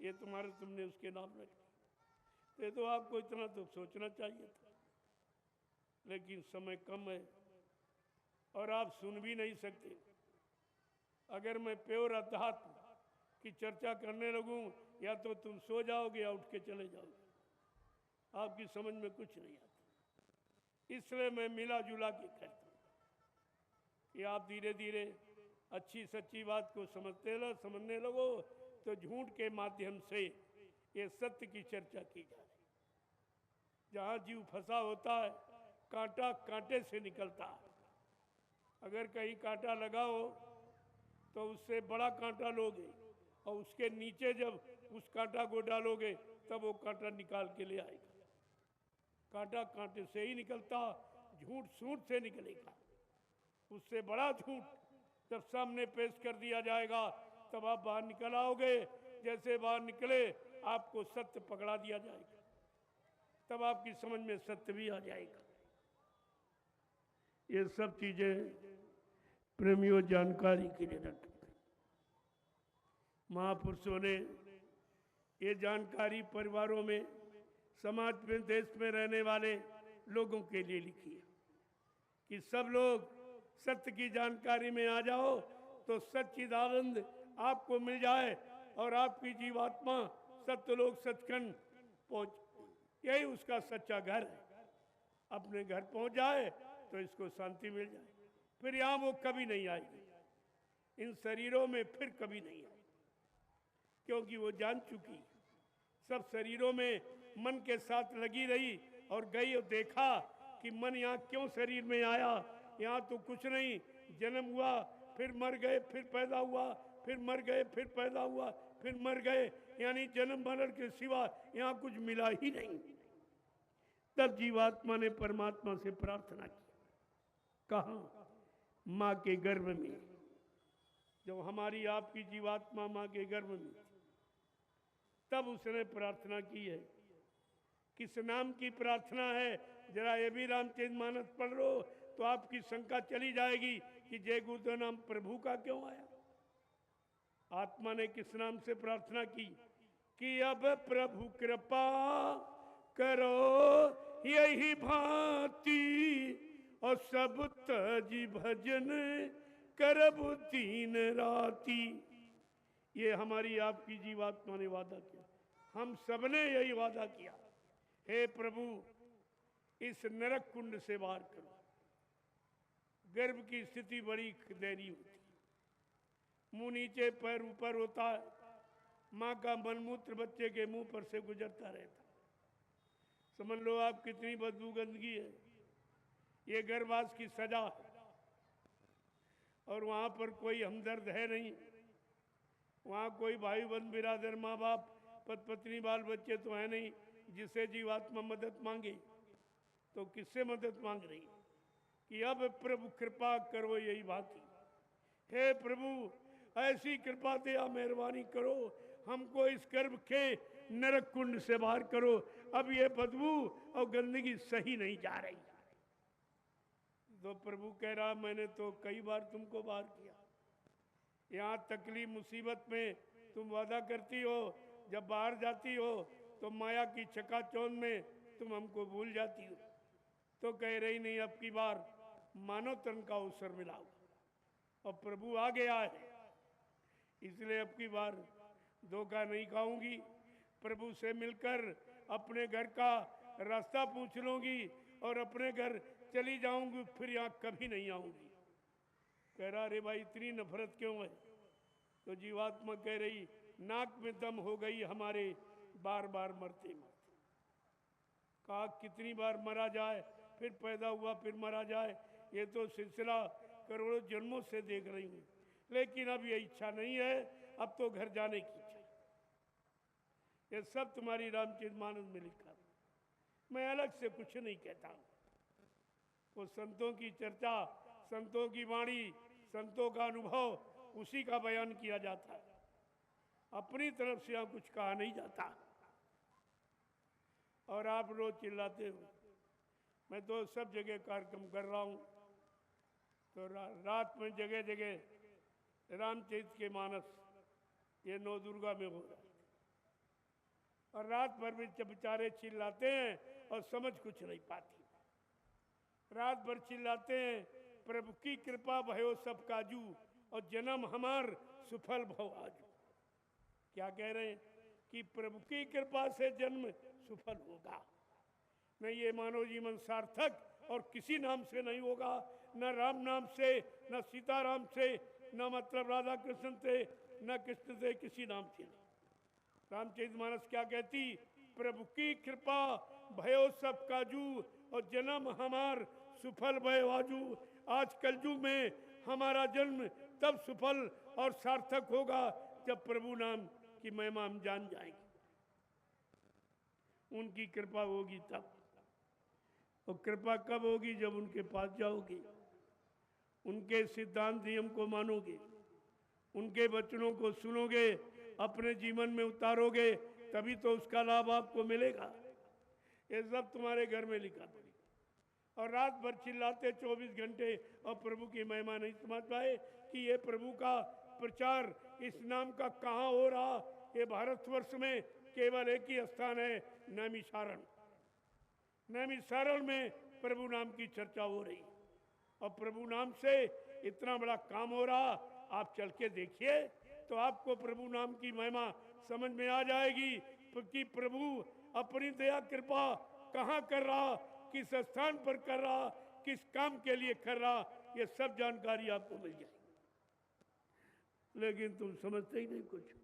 ये तुमने उसके नाम रख दिया। ये तो आपको इतना तो सोचना चाहिए था, लेकिन समय कम है और आप सुन भी नहीं सकते। अगर मैं प्योर अध्यात्म की चर्चा करने लगूं, या तो तुम सो जाओगे या उठ के चले जाओगे। आपकी समझ में कुछ नहीं आता। इसलिए मैं मिला जुला के कहता हूँ कि आप धीरे धीरे अच्छी सच्ची बात को समझने लगो, तो झूठ के माध्यम से ये सत्य की चर्चा की जा रही। जहाँ जीव फंसा होता है, कांटा कांटे से निकलता है। अगर कहीं कांटा लगा हो तो उससे बड़ा कांटा लोगे, और उसके नीचे जब उस कांटा को डालोगे तब वो कांटा निकाल के ले आएगा। कांटा कांटे से ही निकलता, झूठ सूंड से निकलेगा। उससे बड़ा झूठ जब सामने पेश कर दिया जाएगा तब आप बाहर निकल आओगे। जैसे बाहर निकले आपको सत्य पकड़ा दिया जाएगा, तब आपकी समझ में सत्य भी आ जाएगा। ये सब चीजें प्रेमियों जानकारी के लिए रखते। महापुरुषों ने ये जानकारी परिवारों में, समाज में, देश में रहने वाले लोगों के लिए लिखी है कि सब लोग सत्य की जानकारी में आ जाओ तो सच्चिदानंद आपको मिल जाए और आपकी जीवात्मा सत्यलोक सचखंड पहुंच, यही उसका सच्चा घर है। अपने घर पहुंच जाए तो इसको शांति मिल जाए, फिर यहाँ वो कभी नहीं आएगी, इन शरीरों में फिर कभी नहीं आएगी, क्योंकि वो जान चुकी सब शरीरों में मन के साथ लगी रही और गई और देखा कि मन यहाँ क्यों शरीर में आया, यहाँ तो कुछ नहीं, जन्म हुआ फिर मर गए, फिर पैदा हुआ, फिर मर गए, फिर पैदा हुआ, फिर मर गए, यानी जन्म मरण के सिवा यहाँ कुछ मिला ही नहीं। तब जीवात्मा ने परमात्मा से प्रार्थना की, कहा माँ के गर्भ में, जब हमारी आपकी जीवात्मा माँ के गर्भ में थी, तब उसने प्रार्थना की है। किस नाम की प्रार्थना है, जरा ये भी रामचरितमानस पढ़ लो तो आपकी शंका चली जाएगी कि जय गुरुदेव नाम प्रभु का क्यों आया। आत्मा ने किस नाम से प्रार्थना की कि अब प्रभु कृपा करो यही भांति और सब तजी भजन करब दीन राती। ये हमारी आपकी जीवात्मा ने वादा किया, हम सबने यही वादा किया, हे प्रभु इस नरक कुंड से बाहर करो। गर्भ की स्थिति बड़ी देरी होती, मुंह नीचे पैर ऊपर होता है, माँ का मनमूत्र बच्चे के मुंह पर से गुजरता रहता। समझ लो आप कितनी बदबू गंदगी है, ये गर्भवास की सजा है। और वहां पर कोई हमदर्द है नहीं, वहाँ कोई भाई बंधु बिरादर माँ बाप पति पत्नी बाल बच्चे तो है नहीं जिससे जीवात्मा मदद मांगे। तो किससे मदद मांग रही कि अब प्रभु कृपा करो यही भांति, हे प्रभु ऐसी कृपा दया मेहरबानी करो, हमको इस गर्भ के नरक कुंड से बाहर करो, अब ये बदबू और गंदगी सही नहीं जा रही। तो प्रभु कह रहा मैंने तो कई बार तुमको बाहर किया, यहाँ तकलीफ मुसीबत में तुम वादा करती हो, जब बाहर जाती हो तो माया की चकाचौंध में तुम हमको भूल जाती हो। तो कह रही नहीं, अब की बार मानव तन का अवसर मिला और प्रभु आ गया है, इसलिए अब की बार धोखा नहीं खाऊंगी, प्रभु से मिलकर अपने घर का रास्ता पूछ लूंगी और अपने घर चली जाऊंगी, फिर यहाँ कभी नहीं आऊंगी। कह रहा अरे भाई इतनी नफरत क्यों है। तो जीवात्मा कह रही नाक में दम हो गई हमारे, बार बार मरते मरते। कहा कितनी बार मरा जाए, फिर पैदा हुआ फिर मरा जाए, ये तो सिलसिला करोड़ों जन्मों से देख रही हूँ, लेकिन अब ये इच्छा नहीं है, अब तो घर जाने की इच्छा। ये सब तुम्हारी रामचरितमानस में लिखा, मैं अलग से कुछ नहीं कहता हूँ। वो संतों की चर्चा, संतों की वाणी, संतों का अनुभव, उसी का बयान किया जाता है, अपनी तरफ से यहाँ कुछ कहा नहीं जाता। और आप रोज चिल्लाते हो, मैं तो सब जगह कार्यक्रम कर रहा हूँ, तो रात में जगह जगह रामचरित के मानस ये नौ दुर्गा में हो रहा है, और रात भर में बेचारे चिल्लाते हैं और समझ कुछ नहीं पाती। रात भर चिल्लाते हैं प्रभु की कृपा भयो सब काजू और जन्म हमार सुफल भव आजू। क्या कह रहे हैं कि प्रभु की कृपा से जन्म सुफल होगा, न ये मानव जीवन सार्थक और किसी नाम से नहीं होगा, न राम नाम से, न सीताराम से, न मतलब राधा कृष्ण से, न कृष्ण से, किसी नाम से नहीं। रामचरितमानस क्या कहती, प्रभु की कृपा भयो सब काजू और जन्म हमार सुफल भयो आजू। आज कलयुग में हमारा जन्म तब सुफल और सार्थक होगा जब प्रभु नाम की महिमा हम जान जाएंगे, उनकी कृपा होगी तब। और कृपा कब होगी, जब उनके पास जाओगे, उनके सिद्धांत नियम को मानोगे, उनके वचनों को सुनोगे, अपने जीवन में उतारोगे, तभी तो उसका लाभ आपको मिलेगा। ये सब तुम्हारे घर में लिखा था। और रात भर चिल्लाते 24 घंटे और प्रभु की महिमा नहीं समझ पाए कि ये प्रभु का प्रचार इस नाम का कहाँ हो रहा। ये भारतवर्ष में केवल एक ही स्थान है, नैमिषारण। नैमिषारण में प्रभु नाम की चर्चा हो रही और प्रभु नाम से इतना बड़ा काम हो रहा। आप चल के देखिए तो आपको प्रभु नाम की महिमा समझ में आ जाएगी कि प्रभु अपनी दया कृपा कहाँ कर रहा, किस स्थान पर कर रहा, किस काम के लिए कर रहा, ये सब जानकारी आपको मिल जाएगी। लेकिन तुम समझते ही नहीं कुछ।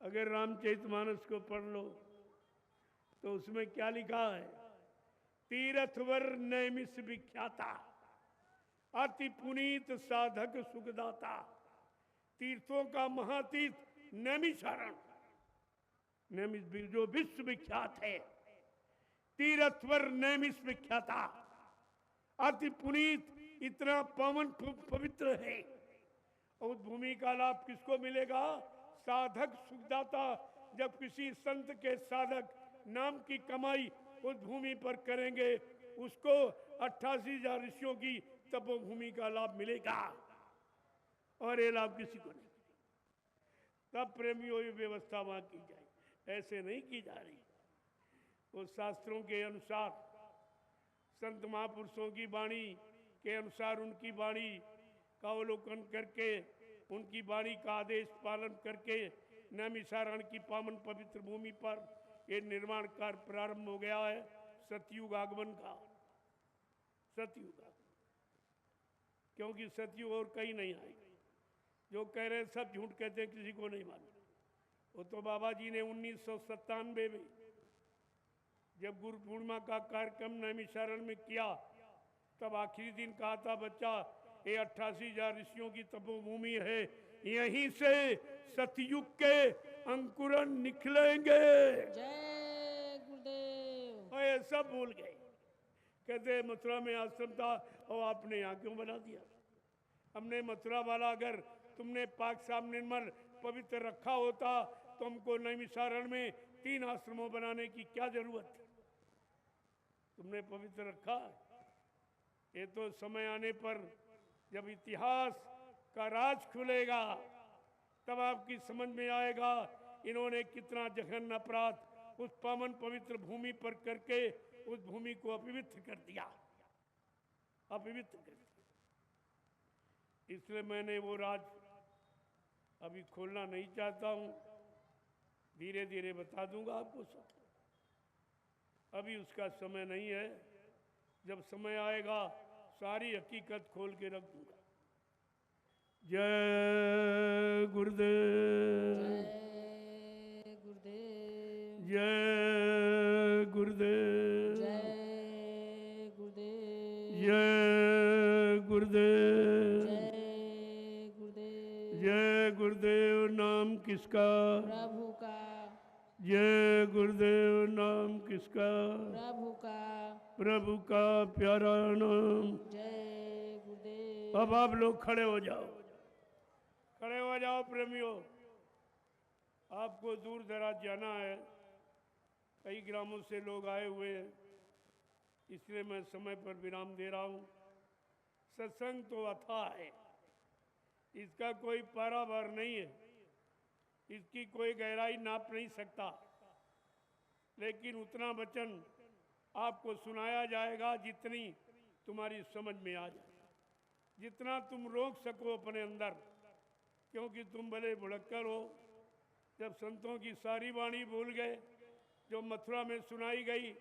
अगर रामचरितमानस को पढ़ लो तो उसमें क्या लिखा है, तीर्थवर नैमिष विख्याता, अति पुनीत साधक सुखदाता। तीर्थों का महातीर्थ नैमिषारण्य, नैमिष जो विश्व विख्यात है, तीर्थवर नैमिष विख्याता, अति पुनीत, इतना पावन पवित्र है। उस भूमि का लाभ किसको मिलेगा, साधक सुखदाता। जब किसी संत के साधक नाम की कमाई उस भूमि पर करेंगे, उसको 88,000 ऋषियों की तपोभूमि का लाभ मिलेगा, और ये लाभ किसी को नहीं। तब प्रेमियों ये व्यवस्था वहां की जाए, ऐसे नहीं की जा रही। वो शास्त्रों के अनुसार, संत महापुरुषों की वाणी के अनुसार, उनकी वाणी का अवलोकन करके, उनकी वाणी का आदेश पालन करके नैमिषारण्य की पावन पवित्र भूमि पर ये निर्माण कार्य प्रारंभ हो गया है। सतयुग आगमन का, सतयुग आगमन, क्योंकि सतयुग और कहीं नहीं आएगा। जो कह रहे हैं सब झूठ कहते हैं, किसी को नहीं मालूम। वो तो बाबा जी ने 1997 में जब गुरु पूर्णिमा का कार्यक्रम नैमिषारण्य में किया, तब आखिरी दिन कहा था, बच्चा ये 88,000 ऋषियों की तपोभूमि है, यहीं से सतयुग के अंकुरन निकलेंगे। जय गुरुदेव। और ये सब भूल गए। कहते मथुरा में आश्रम था और आपने यहाँ क्यों बना दिया। हमने मथुरा वाला अगर तुमने पाक साफ निर्मल पवित्र रखा होता तो हमको नैमिषारण्य में 3 आश्रमों बनाने की क्या जरूरत थी। तुमने पवित्र रखा। ये तो समय आने पर जब इतिहास का राज खुलेगा तब आपकी समझ में आएगा इन्होंने कितना जघन्य अपराध उस पावन पवित्र भूमि पर करके उस भूमि को अपवित्र कर दिया, अपवित्र कर दिया। इसलिए मैंने वो राज अभी खोलना नहीं चाहता हूं, धीरे धीरे बता दूंगा आपको सब। अभी उसका समय नहीं है, जब समय आएगा सारी हकीकत खोल के रख दूंगा। जय गुरुदेव, जय गुरुदेव, जय गुरुदेव, जय गुरुदेव, जय गुरुदेव, जय गुरुदेव। जय गुरुदेव नाम किसका, प्रभु का। जय गुरुदेव नाम किसका, प्रभु का। प्रभु का प्यारा नाम। जय गुरुदेव। अब आप लोग खड़े हो जाओ, खड़े हो जाओ प्रेमियों। आपको दूर दराज जाना है, कई ग्रामों से लोग आए हुए हैं, इसलिए मैं समय पर विराम दे रहा हूँ। सत्संग तो अथाह है, इसका कोई पारावार नहीं है, इसकी कोई गहराई नाप नहीं सकता, लेकिन उतना वचन आपको सुनाया जाएगा जितनी तुम्हारी समझ में आ जाए, जितना तुम रोक सको अपने अंदर, क्योंकि तुम भले भुलक्कर हो। जब संतों की सारी वाणी भूल गए जो मथुरा में सुनाई गई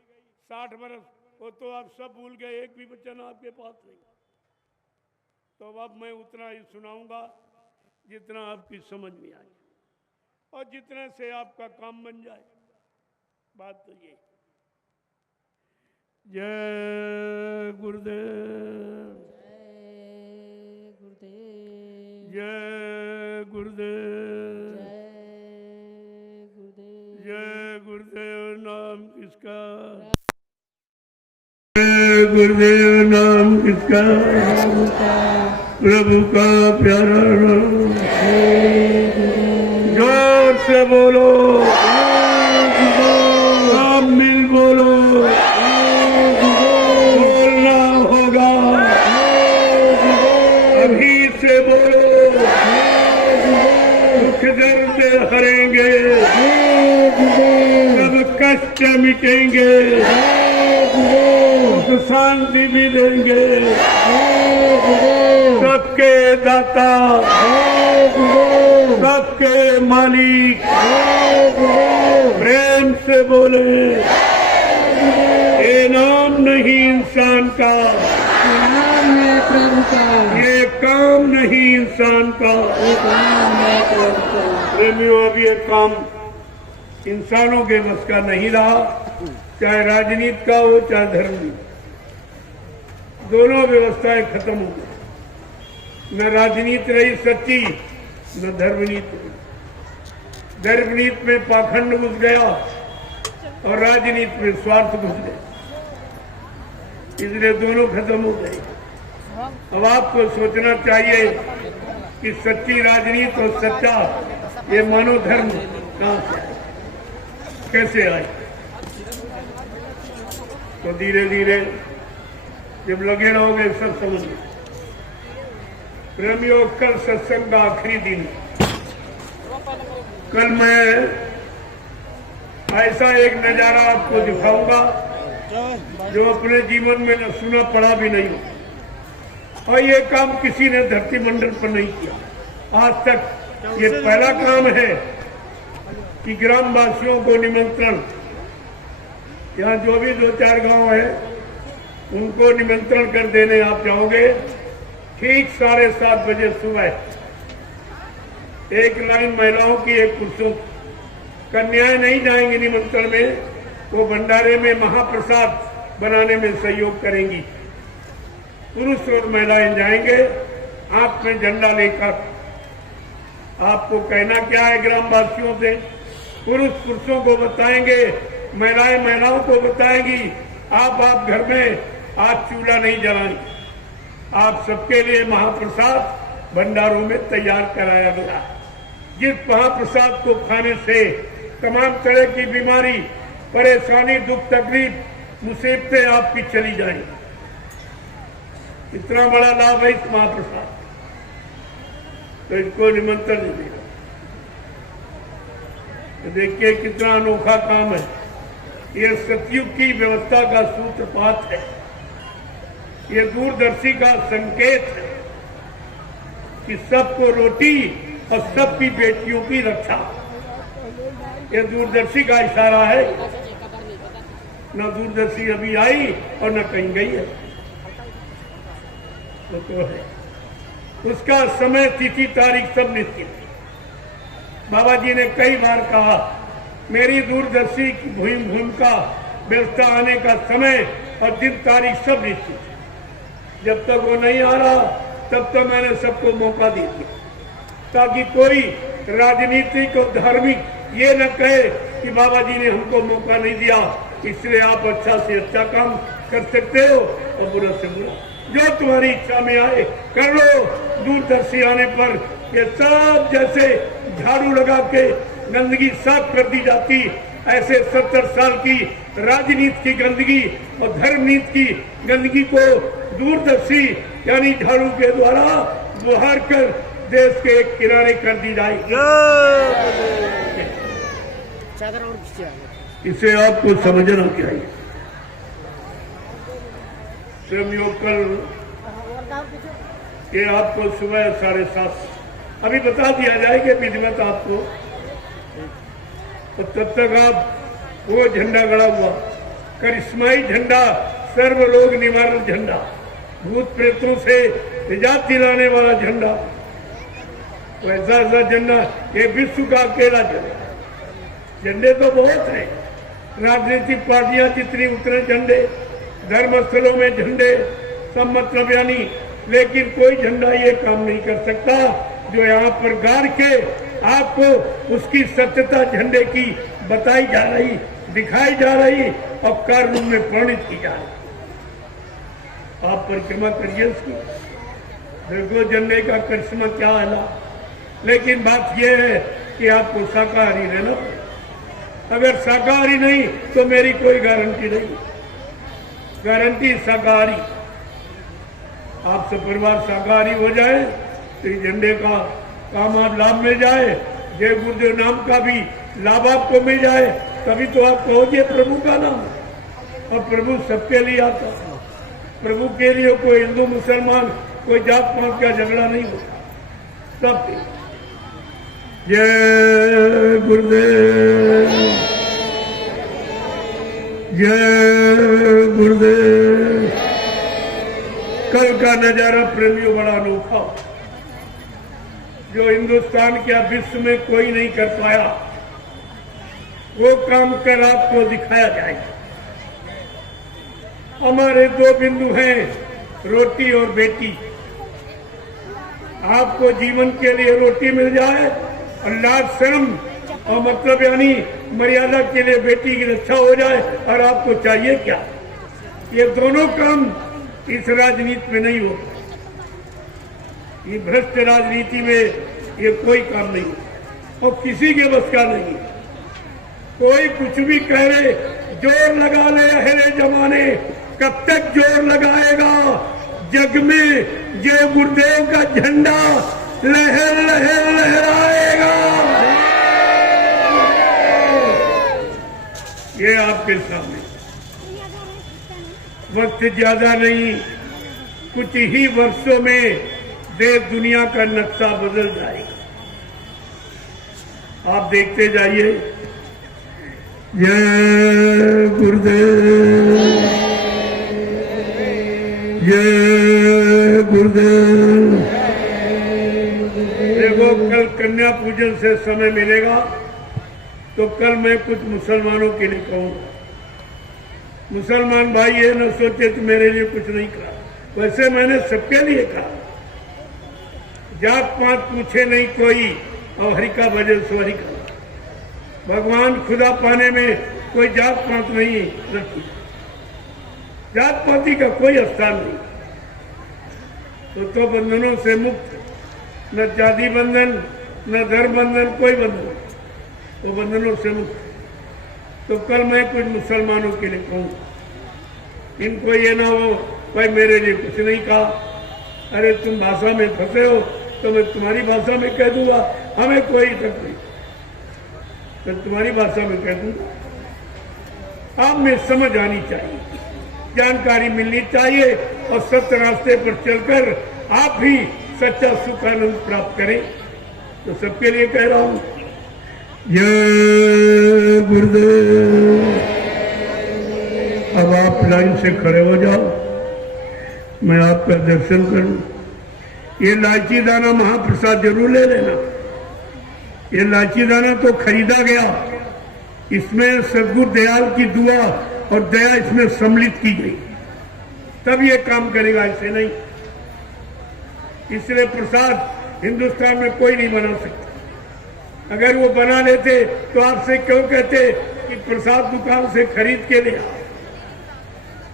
60 वर्ष, वो तो आप सब भूल गए, एक भी वचन आपके पास नहीं। तो अब मैं उतना ही सुनाऊंगा जितना आपकी समझ में आए और जितने से आपका काम बन जाए। बात तो ये। जय गुरुदेव, जय गुरुदेव, जय गुरुदेव, जय गुरुदेव। जय गुरुदेव नाम किसका, जय गुरुदेव नाम किसका, प्रभु का प्यारा नाम। जोर से बोलो, आप मिल बोलो, बोलना होगा, अभी से बोलो। दुख दर्द हरेंगे, सब कष्ट मिटेंगे, सुख शांति भी देंगे। सबके दाता, सबके मालिक, प्रेम से बोले, ये नाम नहीं इंसान का, नाम है प्रभु का, ये काम नहीं इंसान का। ये काम है प्रभु का। प्रेमियों, अब ये काम इंसानों के बस का नहीं रहा, चाहे राजनीति का हो चाहे धर्म, दोनों व्यवस्थाएं खत्म हो गई। न राजनीति रही सच्ची, न धर्मनीति रही। धर्मनीति में पाखंड घुस गया और राजनीति में स्वार्थ घुस गया, इसलिए दोनों खत्म हो गए। अब आपको सोचना चाहिए कि सच्ची राजनीति और सच्चा ये मानव धर्म कहां से आए, कैसे आए। तो धीरे धीरे जब लगे रहोगे सब समझ में। प्रेमियों, कल सत्संग का आखिरी दिन, कल मैं ऐसा एक नजारा आपको दिखाऊंगा जो अपने जीवन में न सुना पड़ा भी नहीं हो, और ये काम किसी ने धरती मंडल पर नहीं किया आज तक। ये पहला काम है कि ग्रामवासियों को निमंत्रण, यहाँ जो भी 2-4 गांव है उनको निमंत्रण कर देने आप जाओगे। ठीक 7:30 बजे सुबह एक लाइन महिलाओं की, एक पुरुषों की। कन्याएं नहीं जाएंगी निमंत्रण में, वो भंडारे में महाप्रसाद बनाने में सहयोग करेंगी। पुरुष और महिलाएं जाएंगे हाथ में झंडा लेकर। आपको कहना क्या है ग्रामवासियों से? पुरुष पुरुषों को बताएंगे, महिलाएं महिलाओं को बताएंगी, आप घर में आज चूल्हा नहीं जलाएंगे। आप सबके लिए महाप्रसाद भंडारों में तैयार कराया गया। जिस महाप्रसाद को खाने से तमाम तरह की बीमारी, परेशानी, दुख, तकलीफ, मुसीबतें आपकी चली जाएंगी। इतना बड़ा लाभ है इस महाप्रसाद, तो इसको निमंत्रण नहीं देगा। तो देखिए कितना अनोखा काम है। ये सतयुग की व्यवस्था का सूत्रपात है, ये दूरदर्शी का संकेत है कि सबको रोटी और सबकी बेटियों की रक्षा। ये दूरदर्शी का इशारा है। न दूरदर्शी अभी आई और न कहीं गई है, तो है उसका समय, तिथि, तारीख सब निश्चित है। बाबा जी ने कई बार कहा मेरी दूरदर्शी की भूमिका व्यवस्था आने का समय और दिन तारीख सब निश्चित है। जब तक वो नहीं आ रहा तब तक मैंने सबको मौका दे दिया, ताकि कोई राजनीतिक और धार्मिक ये न कहे कि बाबा जी ने हमको मौका नहीं दिया, इसलिए आप अच्छा से अच्छा काम कर सकते हो और बुरा से बुरा जो तुम्हारी इच्छा में आए कर लो। दूरदर्शी आने पर ये सब जैसे झाड़ू लगा के गंदगी साफ कर दी जाती, ऐसे 70 साल की राजनीति की गंदगी और धर्मनीति की गंदगी को दूरदर्शी यानी झाड़ू के द्वारा बुहार कर देश के एक किनारे कर दी जाएगी। इसे आपको समझना चाहिए। कल ये आपको सुबह 7:30 अभी बता दिया जाएगा विधिवत आपको, तो तब तक आप वो झंडा गड़ा हुआ करिश्माई झंडा, सर्वलोक निवारण झंडा, भूत प्रेतों से निजात दिलाने वाला झंडा, तो ऐसा झंडा ये विश्व का अकेला झंडा। झंडे तो बहुत हैं, राजनीतिक पार्टियां जितनी उतने झंडे, धर्मस्थलों में झंडे, सब मतलब यानी, लेकिन कोई झंडा ये काम नहीं कर सकता जो यहाँ पर गाड़ के आपको उसकी सत्यता झंडे की बताई जा रही, दिखाई जा रही और कार्य रूप में परिणित की जा रही। आप परिक्रमा करिए उसकी, देखो झंडे का करिश्मा क्या है। लेकिन बात यह है कि आपको शाकाहारी रहना पड़ेगा। अगर शाकाहारी नहीं तो मेरी कोई गारंटी नहीं, गारंटी शाकाहारी। आप सब परिवार शाकाहारी हो जाए तो झंडे का काम आप लाभ मिल जाए, जय गुरुदेव नाम का भी लाभ आपको मिल जाए, तभी तो आप कहोगे प्रभु का नाम। और प्रभु सबके लिए आता, प्रभु के लिए कोई हिंदू मुसलमान कोई जात पात का झगड़ा नहीं होता, सब। जय गुरुदेव, जय गुरुदेव। कल का नजारा प्रेमियों बड़ा अनोखा, जो हिंदुस्तान क्या विश्व में कोई नहीं कर पाया, वो काम कर आपको दिखाया जाएगा। हमारे दो बिंदु हैं, रोटी और बेटी। आपको जीवन के लिए रोटी मिल जाए और लाज शर्म और मतलब यानी मर्यादा के लिए बेटी की रक्षा हो जाए, और आपको चाहिए क्या? ये दोनों काम इस राजनीति में नहीं होता। ये भ्रष्ट राजनीति में ये कोई काम नहीं और किसी के बस का नहीं। कोई कुछ भी कह रहे, जोर लगा ले अहले जमाने, कब तक जोर लगाएगा? जग में ये गुरुदेव का झंडा लहर लहर लहराएगा। ये आपके सामने वक्त ज्यादा नहीं, कुछ ही वर्षों में देश दुनिया का नक्शा बदल जाएगा। आप देखते जाइए। जय गुरुदेव, जय गुरुदेव। देखो, कल कन्या पूजन से समय मिलेगा तो कल मैं कुछ मुसलमानों के लिए कहूंगा। मुसलमान भाई ये न सोचे तो मेरे लिए कुछ नहीं कहा, वैसे मैंने सबके लिए कहा। जात पात पूछे नहीं कोई, और हरि का भजन सो हरि का। भगवान खुदा पाने में कोई जात पात नहीं रखी, जात पाती का कोई स्थान नहीं। तो बंधनों से मुक्त, न जाति बंधन न धर्म बंधन, कोई बंधन, वो बंधनों से मुक्त। तो कल मैं कुछ मुसलमानों के लिए कहूँ, इनको ये ना हो भाई मेरे लिए कुछ नहीं कहा। अरे तुम भाषा में फंसे हो तो मैं तुम्हारी भाषा में कह दूंगा, हमें कोई तक नहीं, तो तुम्हारी भाषा में कह दूंगा। आप में समझ आनी चाहिए, जानकारी मिलनी चाहिए, और सत्य रास्ते पर चलकर आप भी सच्चा सुख आनंद प्राप्त करें। तो सबके लिए कह रहा हूं, जय गुरुदेव। अब आप लाइन से खड़े हो जाओ, मैं आपका दर्शन करूं। ये लाची दाना महाप्रसाद जरूर ले लेना। ये लाची दाना तो खरीदा गया, इसमें सदगुरु दयाल की दुआ और दया इसमें सम्मिलित की गई, तब ये काम करेगा, ऐसे नहीं। इसलिए प्रसाद हिंदुस्तान में कोई नहीं बना सकता। अगर वो बना लेते तो आपसे क्यों कहते कि प्रसाद दुकान से खरीद के ले आओ?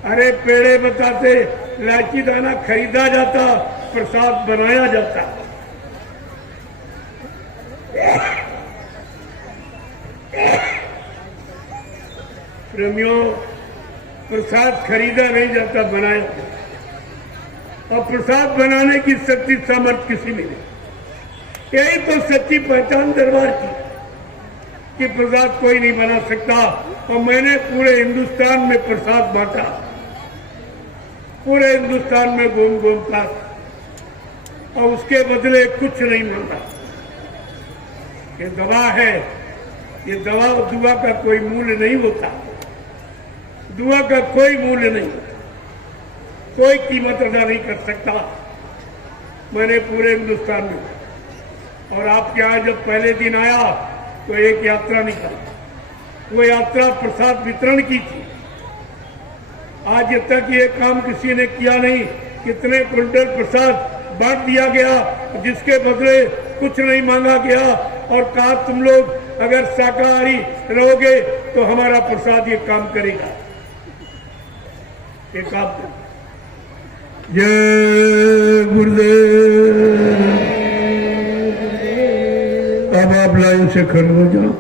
अरे पेड़े बताते, लाची दाना खरीदा जाता, प्रसाद बनाया जाता। प्रेमियों, प्रसाद खरीदा नहीं जाता, बनाया जाता। और प्रसाद बनाने की शक्ति सामर्थ्य किसी में नहीं। यही तो सच्ची पहचान दरबार की, कि प्रसाद कोई नहीं बना सकता। और मैंने पूरे हिंदुस्तान में प्रसाद बांटा, पूरे हिंदुस्तान में घूम घूम का, और उसके बदले कुछ नहीं मांगा। ये दवा है, ये दवा दुआ का कोई मूल्य नहीं होता, दुआ का कोई मूल्य नहीं होता, कोई कीमत अदा नहीं कर सकता। मैंने पूरे हिंदुस्तान में, और आपके यहाँ जब पहले दिन आया तो एक यात्रा निकाली, वो यात्रा प्रसाद वितरण की थी। आज तक ये काम किसी ने किया नहीं। कितने कुंटल प्रसाद बांट दिया गया, जिसके बदले कुछ नहीं मांगा गया, और कहा तुम लोग अगर शाकाहारी रहोगे तो हमारा प्रसाद ये काम करेगा। एक आप जय गुरुदेव। अब आप लाइन से खड़े हो जाओ।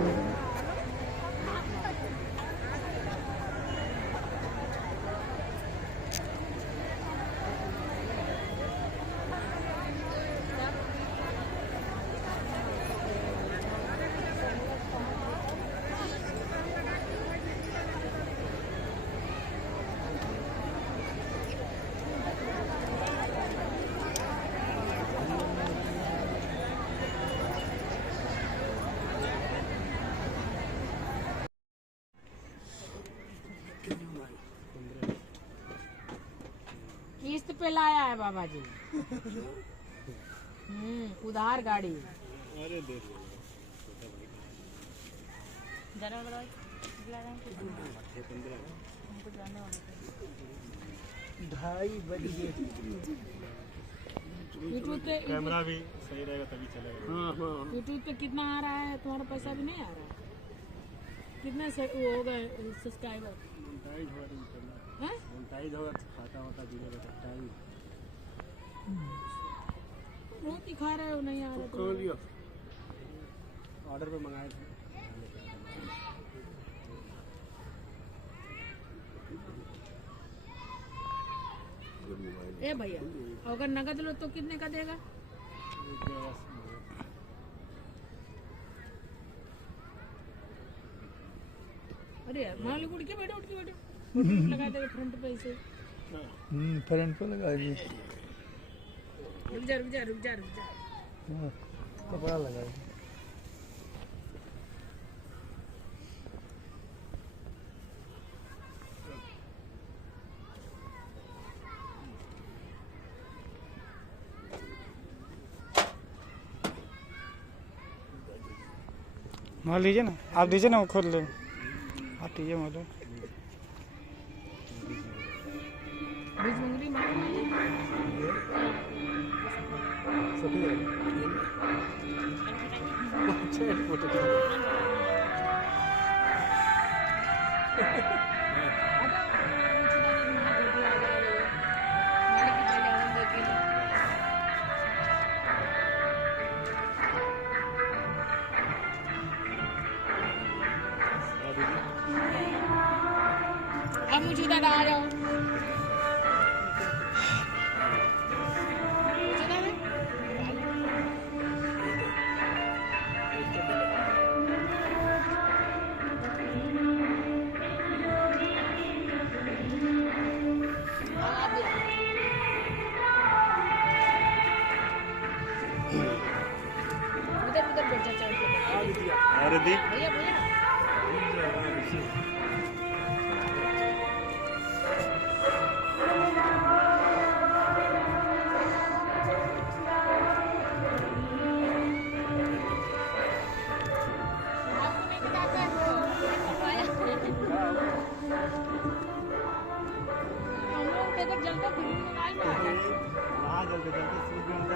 पे लाया है बाबा जी। उधार गाड़ी। यूट्यूब पे कैमरा भी सही रहेगा तभी चलेगा। हाँ हाँ यूट्यूब पे कितना आ रहा है तुम्हारा? पैसा भी नहीं आ रहा है। कितने से वो हो गए सब्सक्राइबर? मोनेटाइज होगा तो करना, हैं? मोनेटाइज होगा तो खाता होता जुड़ेगा तब टाइम। बहुत दिखा रहे हो नहीं आ रहा कहाँ लिया ऑर्डर पे मंगाए थे। ए भैया, अगर नगद लो तो कितने का देगा? अरे यार मान लो, उठ के बैठो लगा देगा फ्रंट पे इसे। फ्रंट पे लगा दी। रुक जा। कपड़ा लगा दी। मान लीजिए ना, आप दीजिए ना, वो खोल ले। आप दीजिए मान लो। बीज मुंगरी मार अब मुझे उधर आ जाओ। उधर बैठ जा। अरे दी भैया जल्दी जल्दी